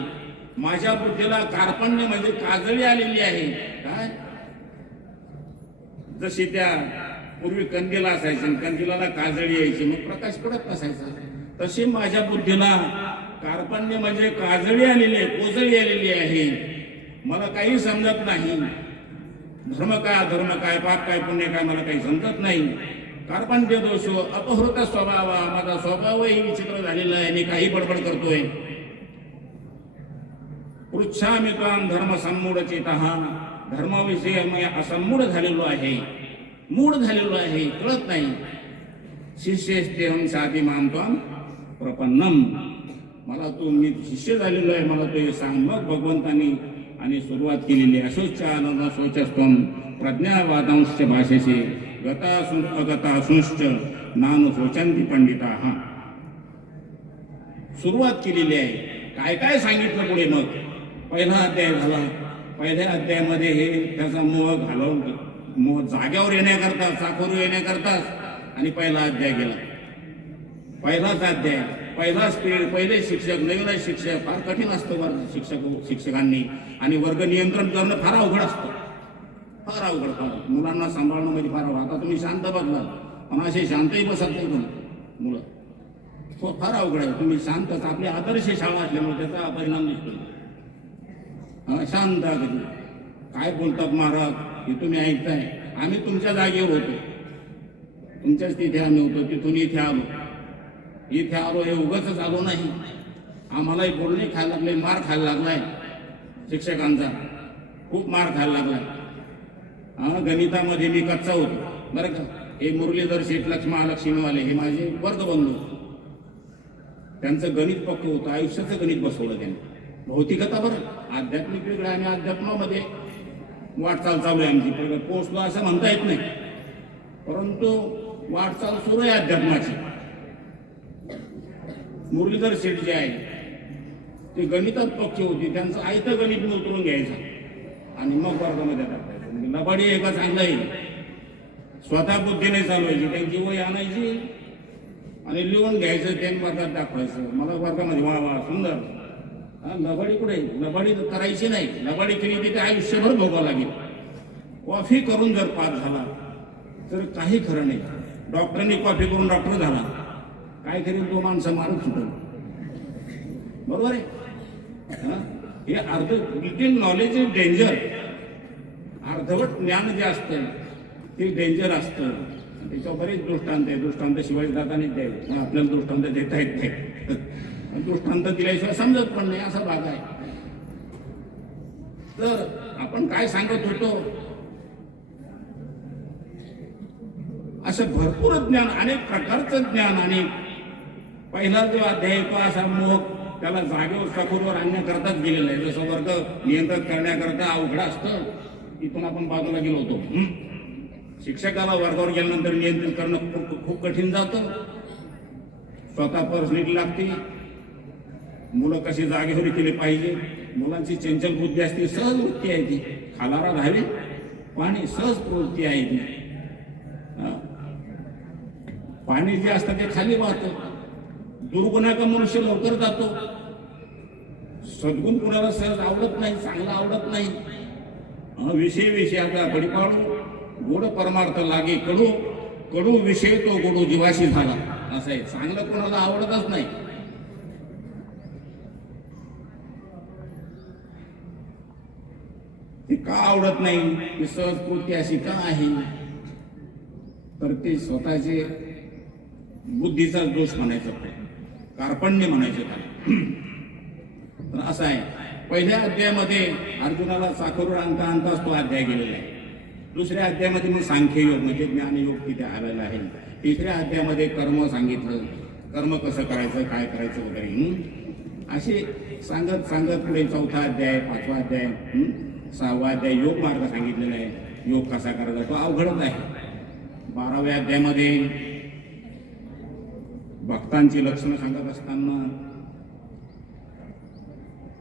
माझ्या बुद्धीला कार्पण्य म्हणजे काजळी आलेली आहे. काय, जशी त्या पूर्वी कंदील असायची, कंदिलाला काजळी यायची, मग प्रकाश पडत नसायचा, तशी माझ्या बुद्धीला कार्पण्य म्हणजे काजळी आलेली आहे, कोजळी आलेली आहे. मला काही समजत नाही. धर्म काय, अधर्म काय, पाप काय, पुण्य काय मला काही समजत नाही. कार्पण्य दोष. अपहृत स्वभाव. माझा स्वभावही विचित्र झालेला आहे. मी काही बडबड करतोय. पृच्छामि त्वाम धर्म संमूढ चेतः. धर्माविषयी मी असंमूढ झालेलो आहे, मूढ झालेलो आहे, कळत नाही. शिष्येत्यहम शादी मानत्वाम प्रपन्नम. मला तू, मी शिष्य झालेलो आहे, मला तू हे सांग. मग भगवंतांनी आणि सुरुवात केलेली आहे. अशोचानंद शोचस्त्वम प्रज्ञावादांश्च भाषेचे गतासु अगतासुश्च नानु शोचंती पंडिता. हा सुरुवात केलेली आहे. काय काय सांगितलं पुढे. मग पहिला अध्याय झाला. पहिल्या अध्यायामध्ये हे त्याचा मोह घालवून, मोह जाग्यावर येण्याकरता, चाकोर येण्याकरताच, आणि पहिला अध्याय गेला. पहिलाच अध्याय, पहिलाच पिरियड, पहिले शिक्षक, नवीन शिक्षक. फार कठीण असतं शिक्षकांनी, आणि वर्ग नियंत्रण करणं फार अवघड असतं. फार अवघड. फार मुलांना सांभाळणं म्हणजे फार अवघड. आता तुम्ही शांत बघला, पण असे शांतही बसत नाही कोण मुलं. तो फार अवघड आहे. तुम्ही शांतच, आपली आदर्श शाळा असल्यामुळे त्याचा परिणाम दिसतो. शांत कधी काय बोलतात महाराज हे तुम्ही ऐकताय. आम्ही तुमच्या जागेवर होतो, तुमच्याच तिथे आम्ही होतो, तिथून इथे आलो. इथे आलो हे उगाच आलो नाही. आम्हालाही बोलणे खायला लागले, मार खायला लागलाय शिक्षकांचा, खूप मार खायला लागलाय. गणितामध्ये मी कच्चा होतो बरं का. हे मुरलीधर शेठ, महालक्ष्मीवाले हे माझे वर्गबंधू. त्यांचं गणित पक्क होतं, आयुष्याचं गणित बसवलं त्यांनी. भौतिकता बरं, आध्यात्मिक वेगळं आणि अध्यात्मामध्ये वाटचाल चालू आहे आमची. पहिलं पोचलो असं म्हणता येत नाही, परंतु वाटचाल सुरू आहे अध्यात्माची. मुरलीधर शेठ जे आहे ते गणितात पक्ष होती. त्यांचं आयतं गणित मी उतरून घ्यायचं आणि मग वर्गामध्ये टाकायचं. म्हणजे लबाडी आहे का चांगलं आहे. स्वतः बुद्धीने चालवायची, त्यांची वही आणायची आणि लिहून घ्यायचं, त्यांनी वर्गात दाखवायचं. मला वर्गामध्ये वा वा सुंदर. लबाडी कुठे, लबाडी करायची नाही. लबाडी केली तिथे आयुष्यभर भोगावं लागेल. कॉफी करून जर पास झाला तर काही खरं नाही. डॉक्टरांनी कॉफी करून डॉक्टर झाला, काय करेल तो माणसं मारत सुटल. बरोबर आहे. हे लिटिल नॉलेज इज डेंजर. अर्धवट ज्ञान जे असतं ते डेंजर असतं. त्याच्यावर बरेच दृष्टांत आहे. दृष्टांत शिवाजी दादानेच द्यावे, आपल्याला दृष्टांत देता येत नाही. दृष्टांत दिल्याशिवाय समजत पण नाही, असा भाग आहे. तर आपण काय सांगत होतो, असं भरपूर ज्ञान, अनेक प्रकारचं ज्ञान. आणि पहिला जो अध्याय तो असा मोह, त्याला जागेवर सखोरवर आणण्याकरताच गेलेला आहे. जसं वर्ग नियंत्रित करण्याकरता अवघड असतं, इथून आपण बाजूला गेलो होतो. शिक्षकाला वर्गावर गेल्यानंतर नियंत्रित करणं खूप कठीण जातं. स्वतः पर्सनॅलिटी लागते. मुलं कशी जागेवर केली पाहिजे. मुलांची चंचल बुद्धी असते, सहज वृत्ती आहे ती. खालारा धावे पाणी, सहज प्रवृत्ती आहे ती. पाणी जे असतं ते खाली वाहतं. दुर्गुणा का मनुष्य लवकर जातो. सद्गुण कुणाला सहज आवडत नाही, चांगला आवडत नाही. विषय आपला बडीपाडू, गोड परमार्थ लागे कडू, कडू विषय तो गोडू जीवाशी झाला. असं आहे. चांगलं कोणाला आवडतच नाही. ते का आवडत नाही, ती सहजपूर्ती अशी का आहे, तर ते स्वतःचे बुद्धीचा दोष म्हणायचं, कार्पण्य म्हणायचं त्याला. तर असं आहे, पहिल्या अध्यायामध्ये अर्जुनाला साखरवर आणता आणताच तो अध्याय गेलेला आहे. दुसऱ्या अध्यायामध्ये मग सांख्ययोग म्हणजे ज्ञानयोग तिथे आलेला आहे. तिसऱ्या अध्यायामध्ये कर्म सांगितलं, कर्म कसं करायचं, काय करायचं वगैरे. असे सांगत सांगत पुढे चौथा अध्याय, पाचवा अध्याय, 6वा अध्याय योग मार्ग सांगितलेला आहे. योग कसा करायचा तो अवघडच आहे. 12व्या अध्यायामध्ये भक्तांची लक्षणं सांगत असताना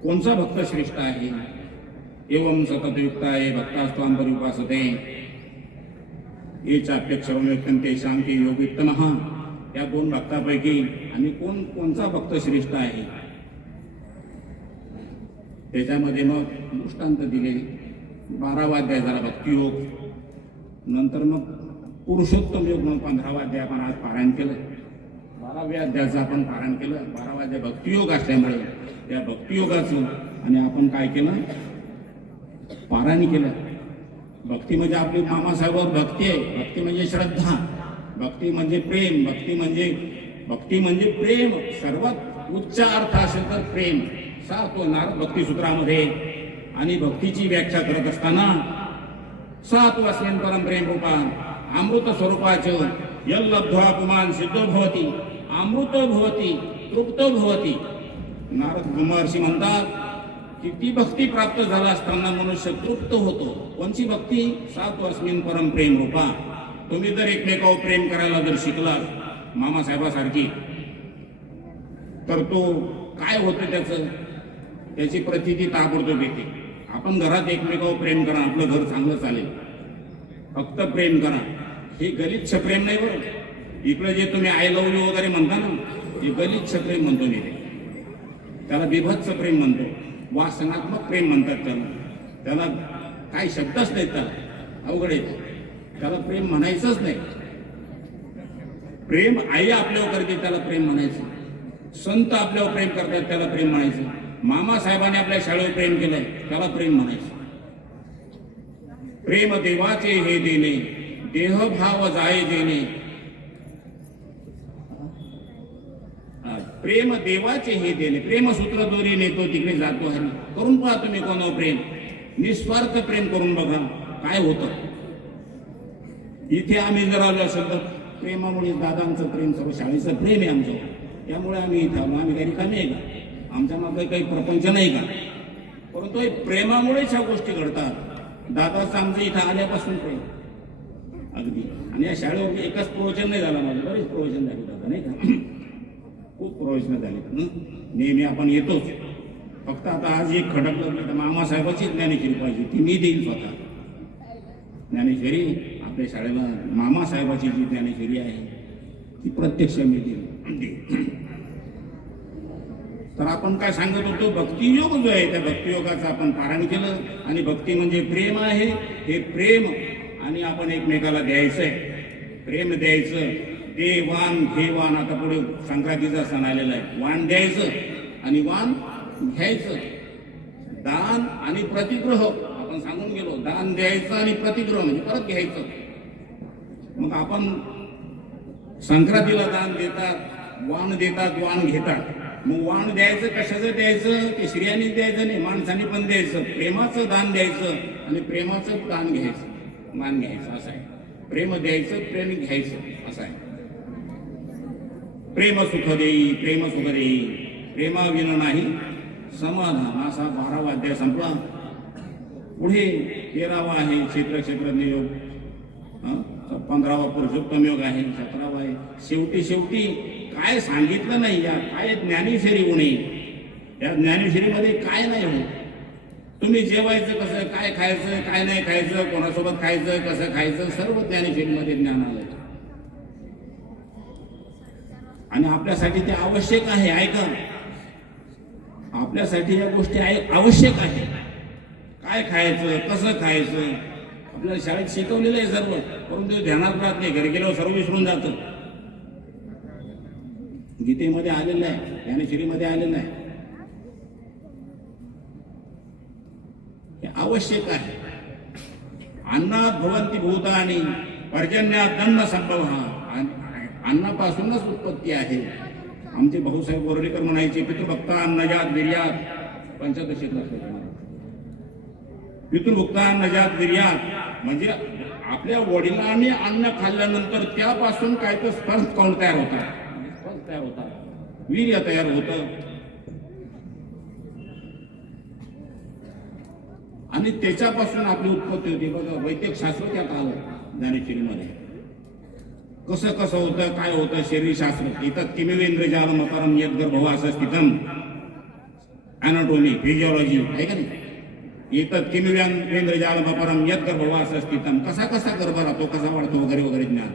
कोणचा भक्त श्रेष्ठ आहे, एवं सततयुक्ताये भक्तास्त्वां पर्युपासते ये चाप्यक्षरं तेषां के योगित्तमः. या 2 भक्तापैकी आणि कोणचा भक्त श्रेष्ठ आहे त्याच्यामध्ये मग दृष्टांत दिले. 12वा अध्याय झाला भक्तियोग. नंतर मग पुरुषोत्तम योग म्हणून 15वा अध्याय आपण आज पारायण केलं. 12व्या अध्यायाचं आपण पारायण केलं. 12वा अध्याय भक्तियोग असल्यामुळे त्या भक्तियोगाचं आणि आपण काय केलं, पारायण केलं. भक्ती म्हणजे आपली मामासाहेबांवर भक्ती आहे. भक्ती म्हणजे श्रद्धा, भक्ती म्हणजे प्रेम, भक्ती म्हणजे प्रेम. सर्वात उच्च अर्थ असेल तर प्रेम तो नारद भक्ती सूत्रामध्ये. आणि भक्तीची व्याख्या करत असताना सात्वस्मिन् परम प्रेम रूपा अमृत स्वरूपाचं यल्लब्ध्वा पुमान् सिद्धो भवति अमृत भवति तृप्तो भवति. नारद महर्षी म्हणतात की ती भक्ती प्राप्त झाला असताना मनुष्य तृप्त होतो. कोणची भक्ती? सात्वस्मिन् परम प्रेम रूपा. तुम्ही जर एकमेकावर प्रेम करायला जर शिकलात मामासाहेबासारखी, तर तो काय होतं त्याची प्रचिती ताबडतोब येते. आपण घरात एकमेकावर प्रेम करा, आपलं घर चांगलं चालेल. फक्त प्रेम करा, हे गलिच्छ प्रेम नाही बरं. इकडे जे तुम्ही आय लव्ह यू वगैरे म्हणता ना, हे गलिच्छ प्रेम म्हणतो मी. त्याला बिभत्स प्रेम म्हणतो, वासनात्मक प्रेम म्हणतात त्याला काही शब्दच नाहीत. त्याला अवघड येतो, त्याला प्रेम म्हणायचंच नाही. प्रेम आई आपल्यावर करते त्याला प्रेम म्हणायचं, संत आपल्यावर प्रेम करतात त्याला प्रेम म्हणायचं, मामासाहेबांनी आपल्या शाळेवर प्रेम केलंय त्याला प्रेम म्हणायचं. प्रेम देवाचे हे देणे, देहभाव जाय देणे. प्रेम देवाचे हे देणे, प्रेमसूत्र दोरी नेतो तिकडे जातो हरी. करून पहा तुम्ही कोणावर प्रेम, निस्वार्थ प्रेम करून बघा काय होतं. इथे आम्ही जर आलो असेल तर प्रेमामुळे दादांचं प्रेम, सर्व शाळेचं प्रेम आहे आमचं, त्यामुळे आम्ही इथं आलो. आम्ही काही रिकामी आहे का? आमच्या मागे काही प्रपंच नाही का? परंतु प्रेमामुळेच ह्या गोष्टी घडतात. दादाचं आमचं इथं आल्यापासून प्रेम अगदी. आणि या शाळेवर एकच प्रवचन नाही झालं माझं, बरेच प्रवचन झाले दादा नाही का, खूप प्रवचन झाले. नेहमी आपण येतोच. फक्त आता आज एक खटकलं तर मामासाहेबाची ज्ञानेश्वरी पाहिजे, ती मी देईल स्वतः. ज्ञानेश्वरी आपल्या शाळेला मामासाहेबाची जी ज्ञानेश्वरी आहे ती प्रत्यक्ष मी देईल. तर आपण काय सांगत होतो, भक्तियोग जो आहे त्या भक्तियोगाचं आपण पारायण केलं. आणि भक्ती म्हणजे प्रेम आहे. हे प्रेम आणि आपण एकमेकाला द्यायचंय, प्रेम द्यायचं. दे वाण घे वाण. आता पुढे संक्रांतीचा सण आलेला आहे. वाण द्यायचं आणि वाण घ्यायचं. दान आणि प्रतिग्रह आपण सांगून गेलो. दान द्यायचं आणि प्रतिग्रह म्हणजे परत घ्यायचं. मग आपण संक्रांतीला दान देतात, वाण देतात, वाण घेतात. मग वाण द्यायचं कशाचं द्यायचं? ते स्त्रियांनीच द्यायचं नाही, माणसांनी पण द्यायचं. प्रेमाचं दान द्यायचं आणि प्रेमाचं दान घ्यायचं, मान घ्यायचं. असं आहे. प्रेम द्यायचं, प्रेम घ्यायचं असं आहे. प्रेम सुख देई, प्रेम सुख देई, प्रेमाविन नाही समाधान. असा 12वा अध्याय संपला. पुढे 13वा आहे क्षेत्रज्ञ योग, 15वा पुरुषोत्तम योग आहे, 17वा आहे. शेवटी काय सांगितलं नाही. या काय ज्ञानेश्वरी होणे, या ज्ञानेश्वरीमध्ये काय नाही हो. तुम्ही जेवायचं कसं, काय खायचं, काय नाही खायचं, कोणासोबत खायचं, कसं खायचं, सर्व ज्ञानेश्वरीमध्ये ज्ञान आलं. आणि आपल्यासाठी ते आवश्यक आहे. ऐका, आपल्यासाठी या गोष्टी आवश्यक आहे. काय खायचं, कसं खायचं, आपल्याला शाळेत शिकवलेलं आहे सर्व, परंतु ध्यानात राहत नाही. घरी गेल्यावर सर्व विसरून जातं. गीतेमध्ये आलेलं आहे, ज्ञानेश्वरीमध्ये आलेलं आहे. हे आवश्यक आहे. अन्नात भवन्ति भूतानि पर्जन्यात अन्न संभवः. अन्नापासूनच उत्पत्ती आहे. आमचे भाऊसाहेब बोर्डीकर म्हणायचे पितृभक्ता अन्नजात निर्यात पंचदशीत लक्षात. पितृभक्ता अन्नजात निर्यात म्हणजे आपल्या वडिलांनी अन्न खाल्ल्यानंतर त्यापासून काय तर स्पर्श कौन तयार होतात, वीर्य तयार होतं आणि त्याच्यापासून आपली उत्पत्ती होती. बघा वैद्यक शास्त्र त्यात आलं ज्ञानेश्वरीमध्ये कसं कसं होतं, काय होतं शरीरशास्त्र. इथं किमेवेंद्रजालम अपरम यद्गर्भवास स्थितम अॅनाटॉमी फिजिओलॉजी आहे का नाही. येतात किमेवेंद्रजालम अपरम यद्गर्भवास स्थितम कसा कसा गर्भ राहतो, कसा वाढतो वगैरे वगैरे ज्ञान.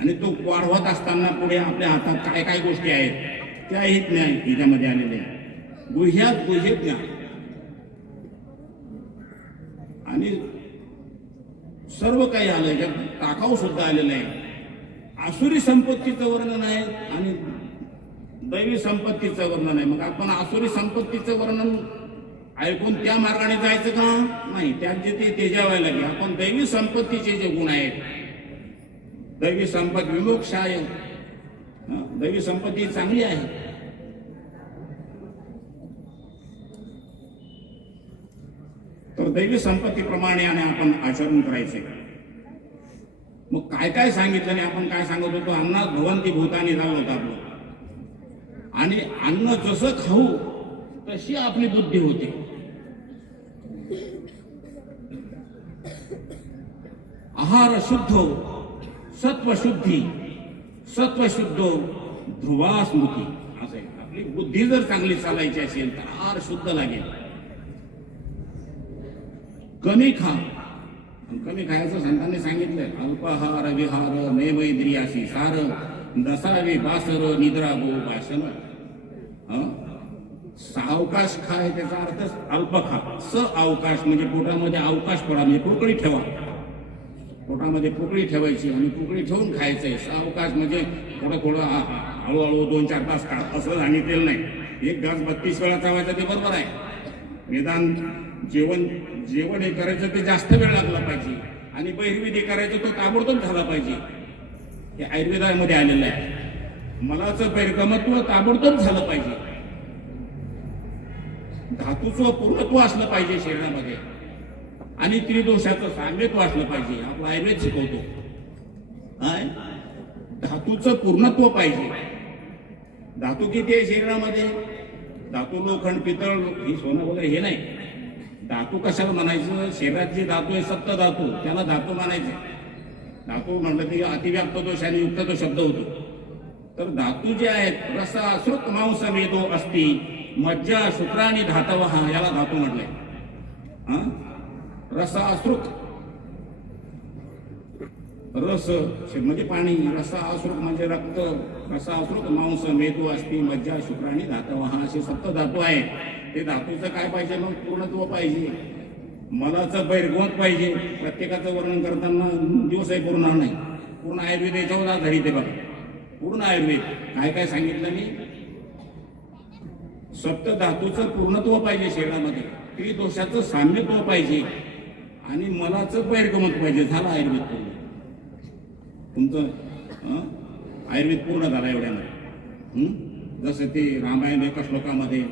आणि तो वाढवत असताना पुढे आपल्या हातात काय काय गोष्टी आहेत त्याही ज्ञान हिच्यामध्ये आलेले आहे. गुह्यात गुह्य ज्ञान आणि सर्व काही आलंय, टाकाऊ सुद्धा आलेलं आहे. आसुरी संपत्तीचं वर्णन आहे आणि दैवी संपत्तीचं वर्णन आहे. मग आपण आसुरी संपत्तीचं वर्णन ऐकून त्या मार्गाने जायचं का नाही, त्यांचे ते तेजावायला लागेल. आपण दैवी संपत्तीचे जे गुण आहेत, दैवी संपत्ती विमोक्ष आहे, दैवी संपत्ती चांगली आहे. तर दैवी संपत्तीप्रमाणे आणि आपण आचरण करायचे. मग काय काय सांगितलं नाही, आपण काय सांगत होतो, अन्नात भवंती भूतानी झालं होतं आपलं. आणि अन्न जसं खाऊ तशी आपली बुद्धी होते. आहार शुद्ध सत्वशुद्धी, सत्वशुद्ध ध्रुवा स्मृती असं आहे. आपली बुद्धी जर चांगली चालायची असेल तर आहार शुद्ध लागेल. कमी खा, कमी खायचं संतांनी सांगितलंय. अल्पाहार विहार नैवेद्रियासी सार दसावे बासर निद्रा गो भाषण. सावकाश खाय त्याचा अर्थ अल्प खा. स अवकाश म्हणजे पोटामध्ये अवकाश पडा म्हणजे पोकळी ठेवा. पोटामध्ये पोकळी ठेवायची आणि पोकळी ठेवून खायचंय. सावकाश म्हणजे थोडं थोडं हळूहळू 2-4 तास खा असं सांगितलेलं नाही. एक घास 32 वेळा चावायचा ते बरोबर आहे. निदान जेवण हे करायचं ते जास्त वेळ लागला पाहिजे आणि बहिर्वेद हे करायचं तो ताबडतोब झाला पाहिजे. हे आयुर्वेदामध्ये आलेलं आहे. मलाचं पैरकमत्व ताबडतोब झालं पाहिजे. धातूचं पूर्णत्व असलं पाहिजे शरीरामध्ये आणि त्रिदोषाचं साम्यत्व असलं पाहिजे. आपला आयुर्वेद शिकवतो धातूचं पूर्णत्व पाहिजे. धातू किती आहे शरीरामध्ये? धातू लोखंड पितळ ही सोनं वगैरे हे नाही. धातू कशाला म्हणायचं? शरीरात जे धातू आहे सप्त धातू त्याला धातू म्हणायचे. धातू म्हणलं की अतिव्याप्त दोष आणि युक्त तो शब्द होतो. तर धातू जे आहेत रसा श्रुत मांस वेदो असती मज्जा शुक्रानी धातव याला धातू म्हटलंय. रसाश्रुत रस म्हणजे पाणी, रसाश्रुत म्हणजे रक्त, रसाश्रुत मांस मेदू असती मज्जा शुक्रानी धातव असे सप्त धातू आहे. ते धातूचं काय पाहिजे? मग पूर्णत्व पाहिजे. मलाचं बैरगवत पाहिजे. प्रत्येकाचं वर्णन करताना दिवसही पूर्ण नाही. पूर्ण आयुर्वेद याच्यावर आधारित आहे बघा. पूर्ण आयुर्वेद काय काय सांगितलं मी? सप्त धातूचं पूर्णत्व पाहिजे शरीरामध्ये, त्रिदोषाचं साम्यत्व पाहिजे आणि मलाचं बैरगमत पाहिजे. झालं आयुर्वेद पूर्ण. तुमचं आयुर्वेद पूर्ण झाला एवढ्यामध्ये. जसं ते रामायण एका श्लोकामध्ये,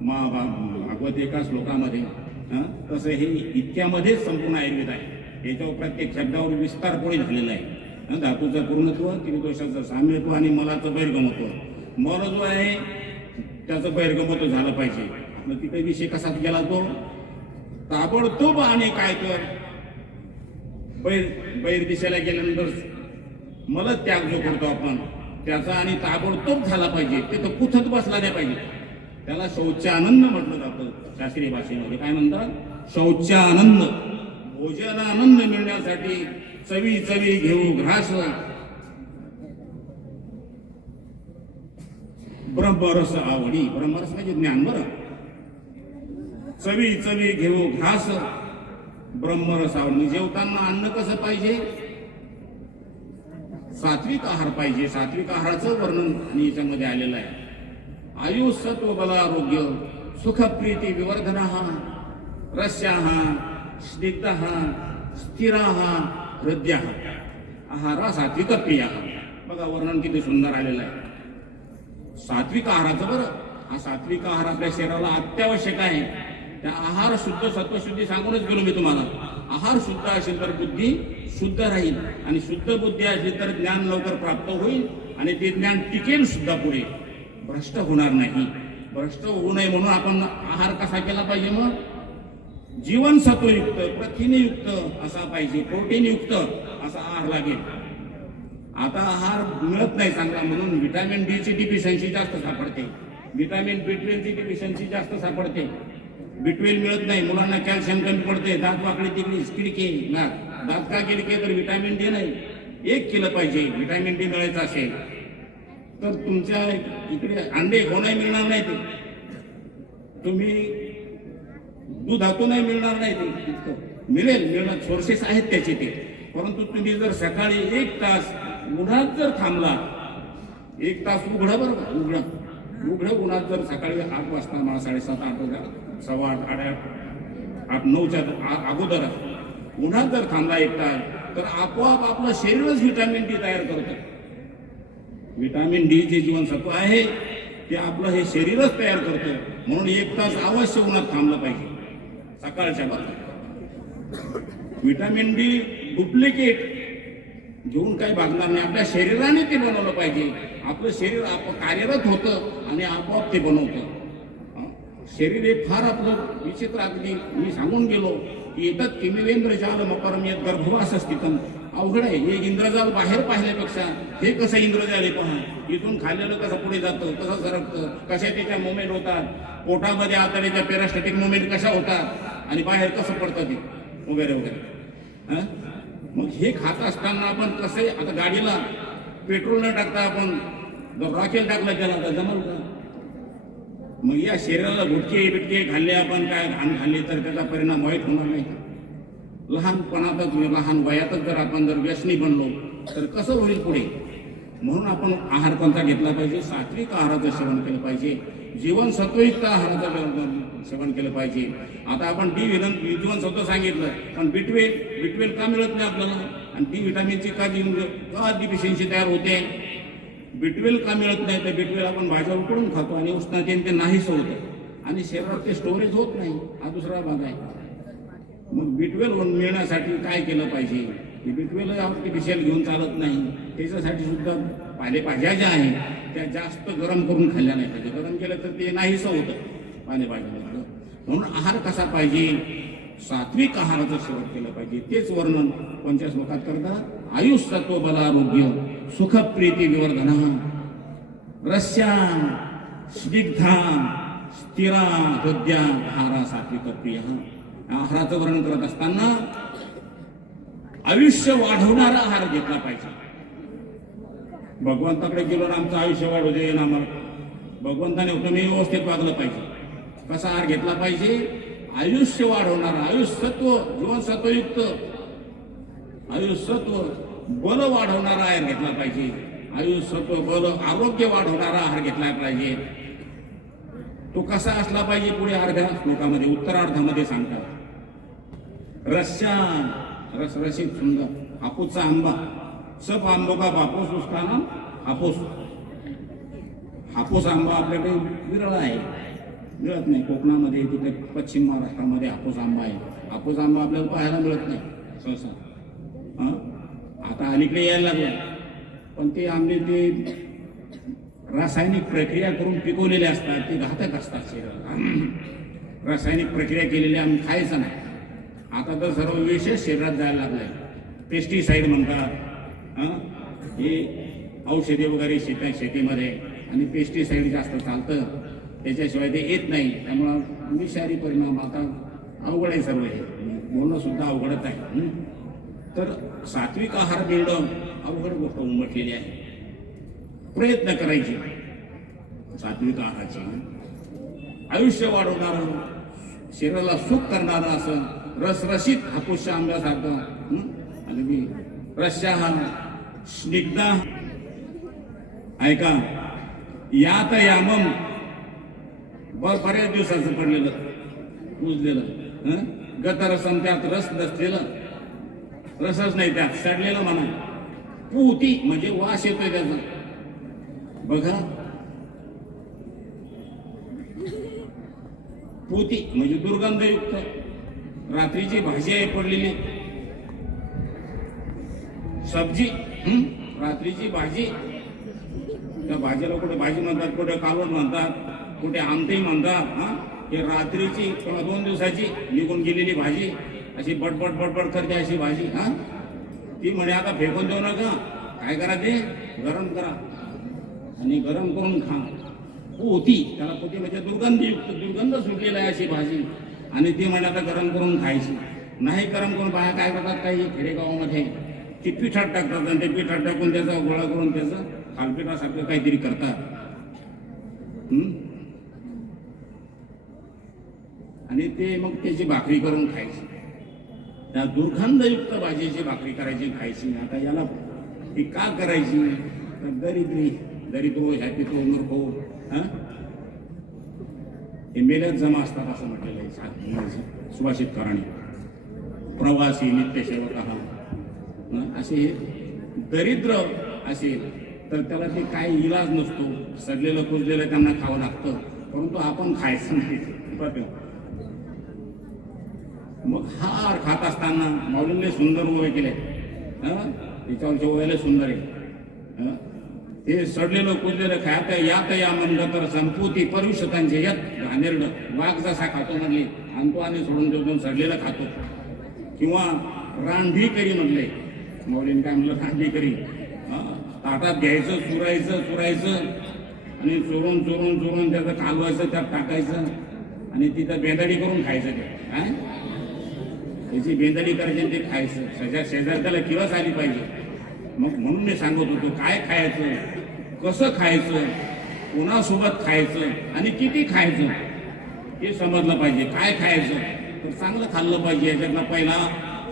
भागवत एका श्लोकामध्ये, तसं हे इतक्यामध्येच संपूर्ण आयुर्वेद आहे. याच्यावर प्रत्येक शब्दावर विस्तार कोणी झालेला आहे. धातूचं पूर्णत्व, त्रिदोषाचं साम्यत्व आणि मलाचं बैरगमत्व. मल जो आहे त्याचं बैरगमत्व झालं पाहिजे. मग तिथे विषय कसा गेला तो ताबडतोब आणि काय तर बैर दिशेला गेल्यानंतर मला त्याग जो करतो आपण त्याचा आणि ताबडतोब झाला पाहिजे. ते तर कुथत बसला नाही पाहिजे. त्याला शौचानंद म्हटलं जातं शास्त्रीय भाषेमध्ये. काय म्हणतात? शौचानंद. भोजनानंद मिळण्यासाठी चवी चवी घेऊ घ्रास ब्रह्मरस आवडी. ब्रह्मरस म्हणजे ज्ञान. बरं, चवी चवी घेऊ घ्रास ब्रह्मरस आवडी. जेवताना अन्न कसं पाहिजे? सात्विक आहार पाहिजे. सात्विक आहाराचं वर्णन याच्यामध्ये आलेलं आहे. आयु सत्व बल आरोग्य सुख प्रीती विवर्धना रस्या स्निग्ध स्थिरा हृदय आहार सात्विक प्रिय. बघा वर्णन किती सुंदर आलेलं आहे सात्विक आहाराचं. बरं, हा सात्विक आहार आपल्या शरीराला अत्यावश्यक आहे. त्या आहार शुद्ध सत्वशुद्धी सांगूनच गेलो मी तुम्हाला. आहार शुद्ध असेल तर बुद्धी शुद्ध राहील आणि शुद्ध बुद्धी असली तर ज्ञान लवकर प्राप्त होईल आणि ते ज्ञान टिकेल सुद्धा पुढे, भ्रष्ट होणार नाही. भ्रष्ट होऊ नये म्हणून आपण आहार कसा केला पाहिजे? मग जीवनसत्वयुक्त, प्रथिनयुक्त असा पाहिजे, प्रोटीनयुक्त असा आहार लागेल. आता आहार मिळत नाही चांगला म्हणून व्हिटॅमिन डी ची डिफिशियन्सी जास्त सापडते, व्हिटॅमिन B12 ची डिफिशियन्सी जास्त सापडते. B12 मिळत नाही, मुलांना कॅल्शियम कमी पडते, दात वाकडे तिकडे किडके, दात का किडके तर व्हिटॅमिन डी नाही. एक केलं पाहिजे व्हिटॅमिन डी मिळायचं असेल तर तुमच्या इकडे अंडे होणार मिळणार नाही, ते तुम्ही दुधातूनही मिळणार नाही, ते इतकं मिळणार सोर्सेस आहेत त्याचे ते. परंतु तुम्ही जर सकाळी 1 तास उन्हात जर थांबला, 1 तास उघडा, बरं उघडं उन्हात जर सकाळी 8 वाजता मला 7:30 8 सव्वा 8 8 9च्या अगोदर उन्हात जर थांबला 1 तास तर आपोआप आपलं शरीरच व्हिटॅमिन डी तयार करतं. व्हिटॅमिन डी जे जीवनसत्व आहे ते आपलं हे शरीरच तयार करतं. म्हणून 1 तास अवश्य उन्हात थांबलं पाहिजे सकाळच्या बाबतीत. व्हिटॅमिन डी डुप्लिकेट घेऊन काही भागणार नाही, आपल्या शरीराने ते बनवलं पाहिजे. आपलं शरीर कार्यरत होतं आणि आपोआप ते बनवतं. शरीर हे फार आपलं विचित्र. अगदी मी सांगून गेलो की येतात किमिवेंद्र जाल मकरमियत गर्भवास स्थितम. अवघड आहे हे इंद्रजाल बाहेर पाहिल्यापेक्षा हे कसं इंद्रजाल आहे पहा. इथून खाल्लेलं कसं पुढे जातं, कसं सरकतं, कशा त्याच्या मुवमेंट होतात, पोटामध्ये आतड्याच्या पॅरास्टॅटिक मुवमेंट कशा होतात आणि बाहेर कसं पडतं ते वगैरे वगैरे. मग हे खात असताना आपण कसं, आता गाडीला पेट्रोल न टाकता आपण जर रॉकेल टाकलं त्याला तर जमल का? मग या शरीराला गुटके बिटके खाल्ले आपण, काय घाण खाल्ले तर त्याचा परिणाम वाईट होणार नाही. लहानपणातच लहान वयातच जर आपण जर व्यसनी बनलो तर कसं होईल पुढे? म्हणून आपण आहार कोणता घेतला पाहिजे? सात्विक आहाराचं सेवन केलं पाहिजे, जीवनसत्वयुक्त आहाराचं सेवन केलं पाहिजे. आता आपण डी जीवनसत्व सांगितलं, पण B12 का मिळत नाही आपल्याला? आणि डी व्हिटॅमिनची का डिफिशियन्सी तयार होते? B12 का मिळत नाही? तर B12 आपण भाज्या उकडून खातो आणि उष्णतेने ते नाहीच होतं आणि शरीरात ते स्टोरेज होत नाही. हा दुसरा भाग आहे. मग B12 मिळण्यासाठी काय केलं पाहिजे? B12 आर्टिफिशियल घेऊन चालत नाही. त्याच्यासाठी सुद्धा पालेभाज्या ज्या आहेत त्या जास्त गरम करून खाल्ल्या नाही पाहिजे. गरम केलं तर ते नाहीसं होतं पालेभाज्या. म्हणून आहार कसा पाहिजे? सात्विक आहाराचं सेवन केलं पाहिजे. तेच वर्णन कोणत्या श्लोकात करतात? आयुष्यत्व बलारोग्य सुखप्रीती विवर्धन रस्या स्निग्धा स्थिरा हृदया आहारा सात्विक प्रिय. आहाराचं वर्णन करत असताना आयुष्य वाढवणारा आहार घेतला पाहिजे. भगवंताकडे गेलो ना आमचं आयुष्य वाढू दे ना, आम्हाला भगवंताने तुम्ही व्यवस्थित वागलं पाहिजे. कसा आहार घेतला पाहिजे? आयुष्य वाढवणारा, आयुष्यत्व जीवनसत्वयुक्त, आयुष्यत्व बल वाढवणारा आहार घेतला पाहिजे. आयुष्यत्व बल आरोग्य वाढवणारा आहार घेतला पाहिजे. तो कसा असला पाहिजे? पुढे अर्ध्या श्लोकामध्ये उत्तरार्धामध्ये सांगतात. रस्यान रसरशीत सुंदर हापूसचा आंबा, सब आंबो का बापूस उसका नाम हापूस. हापूस आंबा आपल्याकडे विरळ आहे, मिळत नाही. कोकणामध्ये तिथे पश्चिम महाराष्ट्रामध्ये हापूस आंबा आहे. हापूस आंबा आपल्याला पाहायला मिळत नाही सहसा. आता अलीकडे यायला लागला, पण ते आंबे ते रासायनिक प्रक्रिया करून पिकवलेले असतात, ते घातक असतात शरीराला. रासायनिक प्रक्रिया केलेले आम्ही खायचं नाही. आता तर सर्व विशेष शरीरात जायला लागलाय. पेस्टिसाईड म्हणतात, हे औषधी वगैरे शेतीमध्ये आणि पेस्टिसाईड जास्त चालतं, त्याच्याशिवाय ते येत नाही. त्यामुळं विषारी परिणाम आता अवघड आहे. सर्व हे बोलणं सुद्धा अवघडच आहे. तर सात्विक आहार मिळणं अवघड गोष्ट उमटलेली आहे. प्रयत्न करायचे सात्विक आहाराचे. आयुष्य वाढवणारं, शरीराला सुख करणारं असं रसरशीत हापूसच्या आंब्यासारखं आणि रस्या हा स्निग्धा. ऐका, यात यामम बऱ्याच दिवसाचं पडलेलं उजलेलं गतरसम, त्यात रस नसलेलं, रसच नाही त्यात, सडलेलं म्हणा. पूती म्हणजे वास येतोय त्याचा, बघा. पूती म्हणजे दुर्गंधयुक्त रात्रीची भाजी आहे पडलेली, सब्जी, रात्रीची भाजी. त्या भाजीला कुठे भाजी म्हणतात, कुठे कालवण म्हणतात, कुठे आमटी म्हणतात. हे रात्रीची किंवा 2 दिवसाची निघून गेलेली भाजी, अशी बटबट बटबट करते अशी भाजी. ती म्हणे आता फेकून देऊ नका, काय करा ते गरम करा आणि गरम करून खा. पोती, त्याला पोती म्हणजे दुर्गंधयुक्त, दुर्गंध सुटलेला आहे अशी भाजी. आणि ती म्हणे आता गरम करून खायची. नाही गरम करून बाया काय करतात, काही खेडेगावामध्ये ती पिठात टाकतात आणि ते पिठात टाकून त्याचा गोळा करून त्याचं थालपिठासारखं काहीतरी करतात. आणि ते मग त्याची भाकरी करून खायची. त्या दुर्गंधयुक्त भाजीची भाकरी करायची, खायची. आता याला ती का करायची, तर दरिद्रो ह्यापितो मूर्खो, हे मेल्यात जमा असतात असं म्हटलेलं आहे सुभाषितकारांनी. प्रवासी नित्यसेवक असे दरिद्र असेल तर त्याला ते काही इलाज नसतो, सडलेलं कुजलेलं त्यांना खावं लागतं, परंतु आपण खायचं नाही. मग हार खात असताना माऊलींनी सुंदर ओवे केले, त्याच्यावरचे ओव्याला सुंदर आहे. ते सडलेलं कुजलेलं खात यात या म्हणलं तर संपूती परुषतांचे यत घाणेरडं. वाघ जसा खातो म्हणले आणतो आणि सोडून देऊन सडलेलं खातो. किंवा रांढी करी म्हणले, माऊलीने काय म्हणलं, रांढी करी. ताटात घ्यायचं, चुरायचं आणि चोरून त्याचं कालवायचं, त्यात टाकायचं आणि तिथं बेदाडी करून खायचं. ते त्याची बेदाडी करायची, ते खायचं. शेजार त्याला किंवाच आली पाहिजे. मग म्हणून मी सांगत होतो, काय खायचं, कसं खायचं, कोणासोबत खायचं आणि किती खायचं हे समजलं पाहिजे. काय खायचं तर चांगलं खाल्लं पाहिजे. याच्यातला पहिला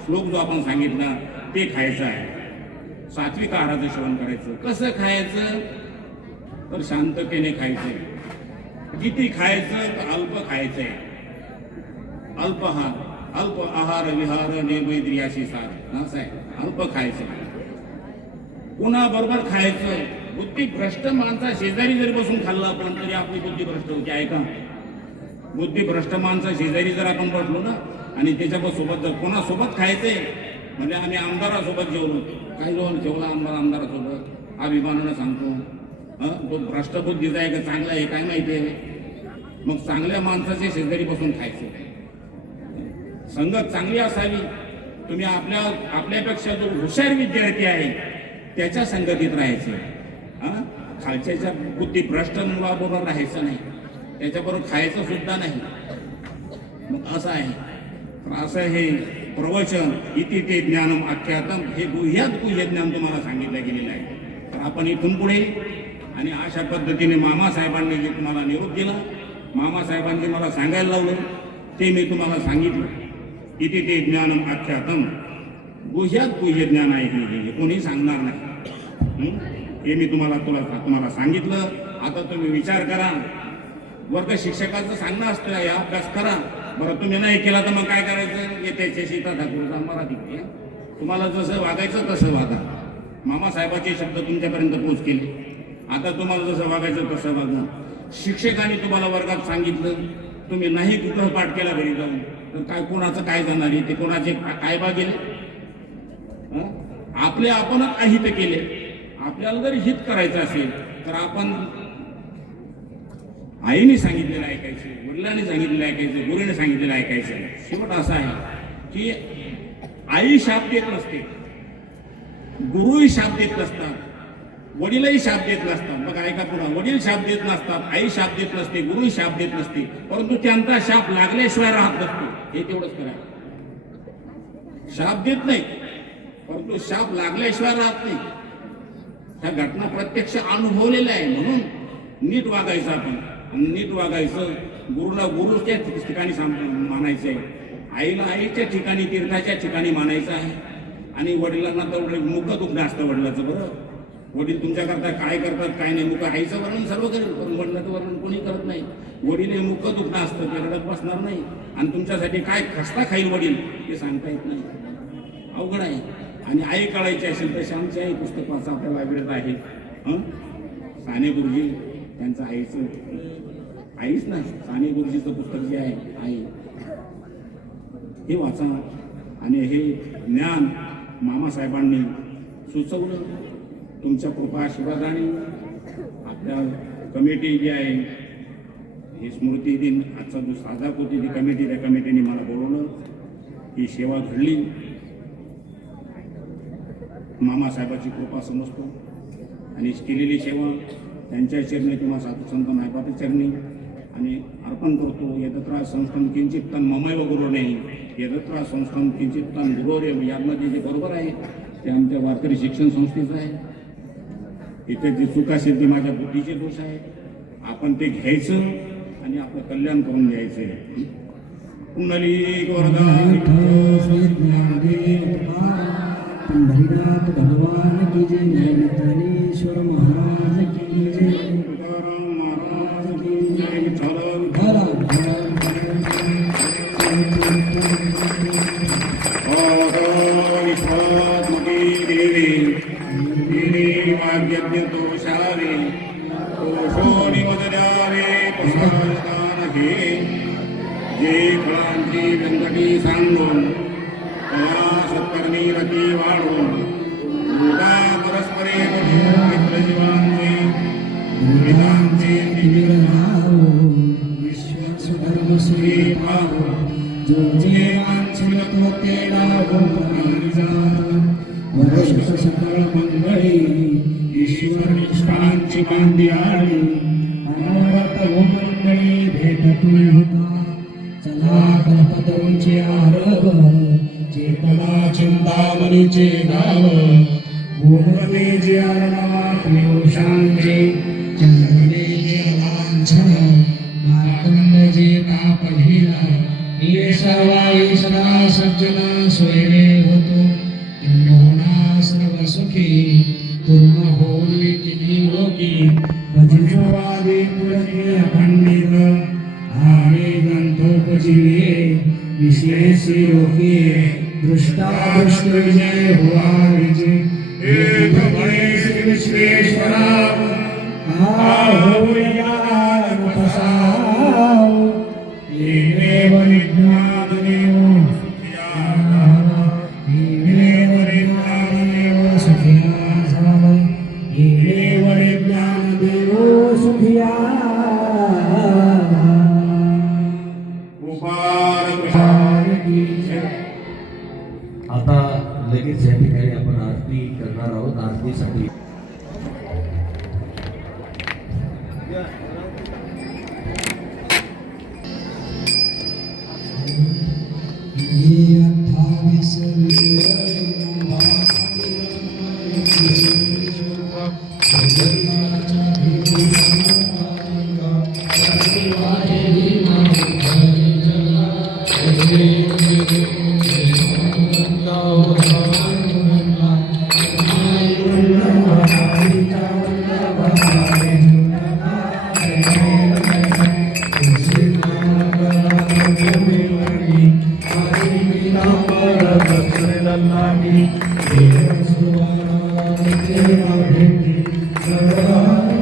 श्लोक जो आपण सांगितला ते खायचं आहे. सात्विक आहाराचं सेवन करायचं. कसं खायचं तर शांततेने खायचंय. किती खायचं तर अल्प खायचंय. अल्प आहार विहार नेमैद्रियाशी सार असं आहे. अल्प खायचं. कुणाबरोबर खायचं. बुद्धी भ्रष्ट माणसा शेजारी जरी बसून खाल्लं आपण तरी आपली बुद्धी भ्रष्ट होती. ऐका, बुद्धी भ्रष्ट माणसा शेजारी जर आपण बसलो ना आणि त्याच्यासोबत जर कोणासोबत खायचंय म्हणजे आम्ही आमदारासोबत जेवलो, काय जेवला आमदारासोबत, अभिमानानं सांगतो. तो भ्रष्ट बुद्धीचा आहे का चांगला आहे काय माहिती आहे. मग चांगल्या माणसाच्या शेजारी बसून खायचं. संगत चांगली असावी. तुम्ही आपल्यापेक्षा जो हुशार विद्यार्थी आहे त्याच्या संगतीत राहायचं. खालच्याच्या बुद्धी भ्रष्ट मुलाबरोबर राहायचं नाही, त्याच्याबरोबर खायचं सुद्धा नाही. मग असं आहे. तर असं हे प्रवचन इति ते ज्ञानम आख्यातम, हे गुह्यात गुह्य ज्ञान तुम्हाला सांगितलं गेलेलं आहे. तर आपण इथून पुढे आणि अशा पद्धतीने मामासाहेबांनी जे तुम्हाला निरोप दिला, मामासाहेबांनी मला सांगायला लावलं ते मी तुम्हाला सांगितलं. इति ते ज्ञानम आख्यातम, गुह्यात गुह्य ज्ञान आहे. हे कोणी सांगणार नाही. हे मी तुम्हाला सांगितलं. आता तुम्ही विचार करा. वर्ग शिक्षकाचं सांगणं असतं या अभ्यास करा. बरं तुम्ही नाही केला तर मग काय करायचं. येते सीता ठाकूरचा मराठी, तुम्हाला जसं वागायचं तसं वागा. मामासाहेबाचे शब्द तुमच्यापर्यंत पोच केले. आता तुम्हाला जसं वागायचं तसं वागा. शिक्षकांनी तुम्हाला वर्गात सांगितलं, तुम्ही नाही कुठं पाठ केला घरी जाऊन तर काय कोणाचं काय जाणार आहे, ते कोणाचे काय बागेले. आपले आपणच अहित केले. आपल्याला जर हित करायचं असेल तर आपण आईने सांगितलेलं ऐकायचं, वडिलांनी सांगितलेलं ऐकायचं, गुरुने सांगितलेलं ऐकायचं. शेवट असा आहे की आई शाप देत नसते, गुरुही शाप देत नसतात, वडीलही शाप देत नसतात. बघा ऐका पुन्हा, वडील शाप देत नसतात, आई शाप देत नसते, गुरुही शाप देत नसते, परंतु त्यांचा शाप लागल्याशिवाय राहत नसतो. हे तेवढंच करा. शाप देत नाही परंतु शाप लागल्याशिवाय राहत नाही. ह्या घटना प्रत्यक्ष अनुभवलेल्या आहे. म्हणून नीट वागायचं आपण. नीट वागायचं. गुरुला गुरुच्या ठिकाणी मानायचंय, आईला आईच्या ठिकाणी, तीर्थाच्या ठिकाणी मानायचं आहे. आणि वडिलांना तर मुख दुखणं असतं वडिलाचं. बरं, वडील तुमच्याकरता काय करतात काय नाही, मुख आईचं वर्णन सर्व करेल पण वडिलाचं वर्णन कोणी करत नाही. वडील हे मुख दुखणं असतं, ते रडत बसणार नाही. आणि तुमच्यासाठी काय खस्ता खाईल वडील ते सांगता येत नाही. अवघड आहे. आणि आई कळायची असेल तशी आमची आई पुस्तक वाचा आपल्या लायब्ररीत आहे. साने गुरुजी त्यांचं आईच नाही, साने गुरुजीचं पुस्तक जे आहे आई, हे वाचा. आणि हे ज्ञान मामासाहेबांनी सुचवलं. तुमच्या कृपा आशीर्वादाने आपल्या कमिटी जी आहे, ही स्मृती दिन आजचा जो साधक होती ती कमिटी, त्या कमिटीने मला बोलवलं, ही सेवा घडली. मामासाहेबाची कृपा समजतो आणि केलेली सेवा त्यांच्या चरणी किंवा साधू संत नायबाच्या चरणी आणि अर्पण करतो. यदत्रा संस्थान किंचित तन ममैव गुरुने, यदत्रा संस्थान किंचित तन गुरुरे, यामध्ये जे बरोबर आहे ते आमच्या वारकरी शिक्षण संस्थेचं आहे. इथे जी चूक असेल ती माझ्या बुद्धीचे दोष आहे. आपण ते घ्यायचं आणि आपलं कल्याण करून घ्यायचं. कुंडली गोरदा पंढरीनाथ भगवान की जय, ज्ञानेश्वर महाराज की जय. महाराज की जय. विठ्ठल घरा विश्वात्मकी देवी देवी वाग्यज्ञ दोषावे दोषोनी मदद्यावे प्रसादान घे. जे फळांची व्यंकटी सांगून तया सत्कर्मी रती वाढून मुदा परस्परे मित्र जीवांचे विधांचे विश्वसुधर्म श्री पाहू. जो जे वांछित तो ते लाभो वर्ष सकळ मंगळी ईश्वर निष्ठांची बांधी आली. अनवरत हो मंगळी भेट तुम्ही होता. चला कल्पतरूंचे आरग, चेतना चिंतामणीचे गाव. गोमते जे अर्णवा पियुषांचे, चंद्रने जे लांछन, मार्तंड जे ताप हिला. ये सर्वाई सदा सज्जन सोयरे होतो. किंबहुना सर्व सुखी पूर्ण होई किती लोकी. भजिजवादी पुरते अखंडित आणि ग्रंथोपजीवे विशेषी योगी. दृष्टादृष्ट विजय हुआ विजय. हे भगवान श्री विश्वेश्वरा आहो ज्ञान प्रसाद. ये देव विज्ञान देव सुखिया झाला. ये देव विज्ञान देव सुखिया. आता लगेच या ठिकाणी आपण आरती करणार आहोत. आरतीसाठी Thank you.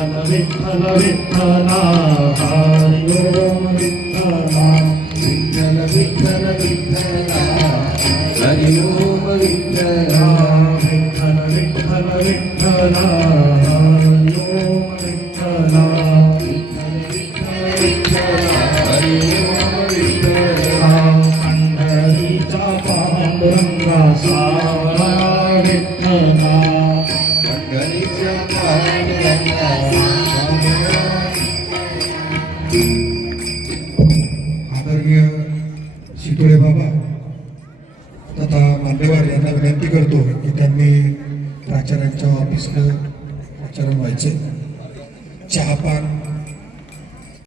विठ्ठल विठ्ठल विठ्ठला हरी ओम विठ्ठला विठ्ठल विठ्ठल विठ्ठला हरी ओम विठ्ठला विठ्ठल विठ्ठल विठ्ठला हरी ओम विठ्ठला विठ्ठल विठ्ठल विठ्ठला हरी ओम विठ्ठला पंढरीचा पांडुरंगा सारा विठ्ठला पंढरीचा पांडुरंगा आदरणीय शितोळे बाबा तथा मान्यवर यांना विनंती करतो की त्यांनी प्राचार्यांच्या ऑफिसला आचरण व्हायचे चहापान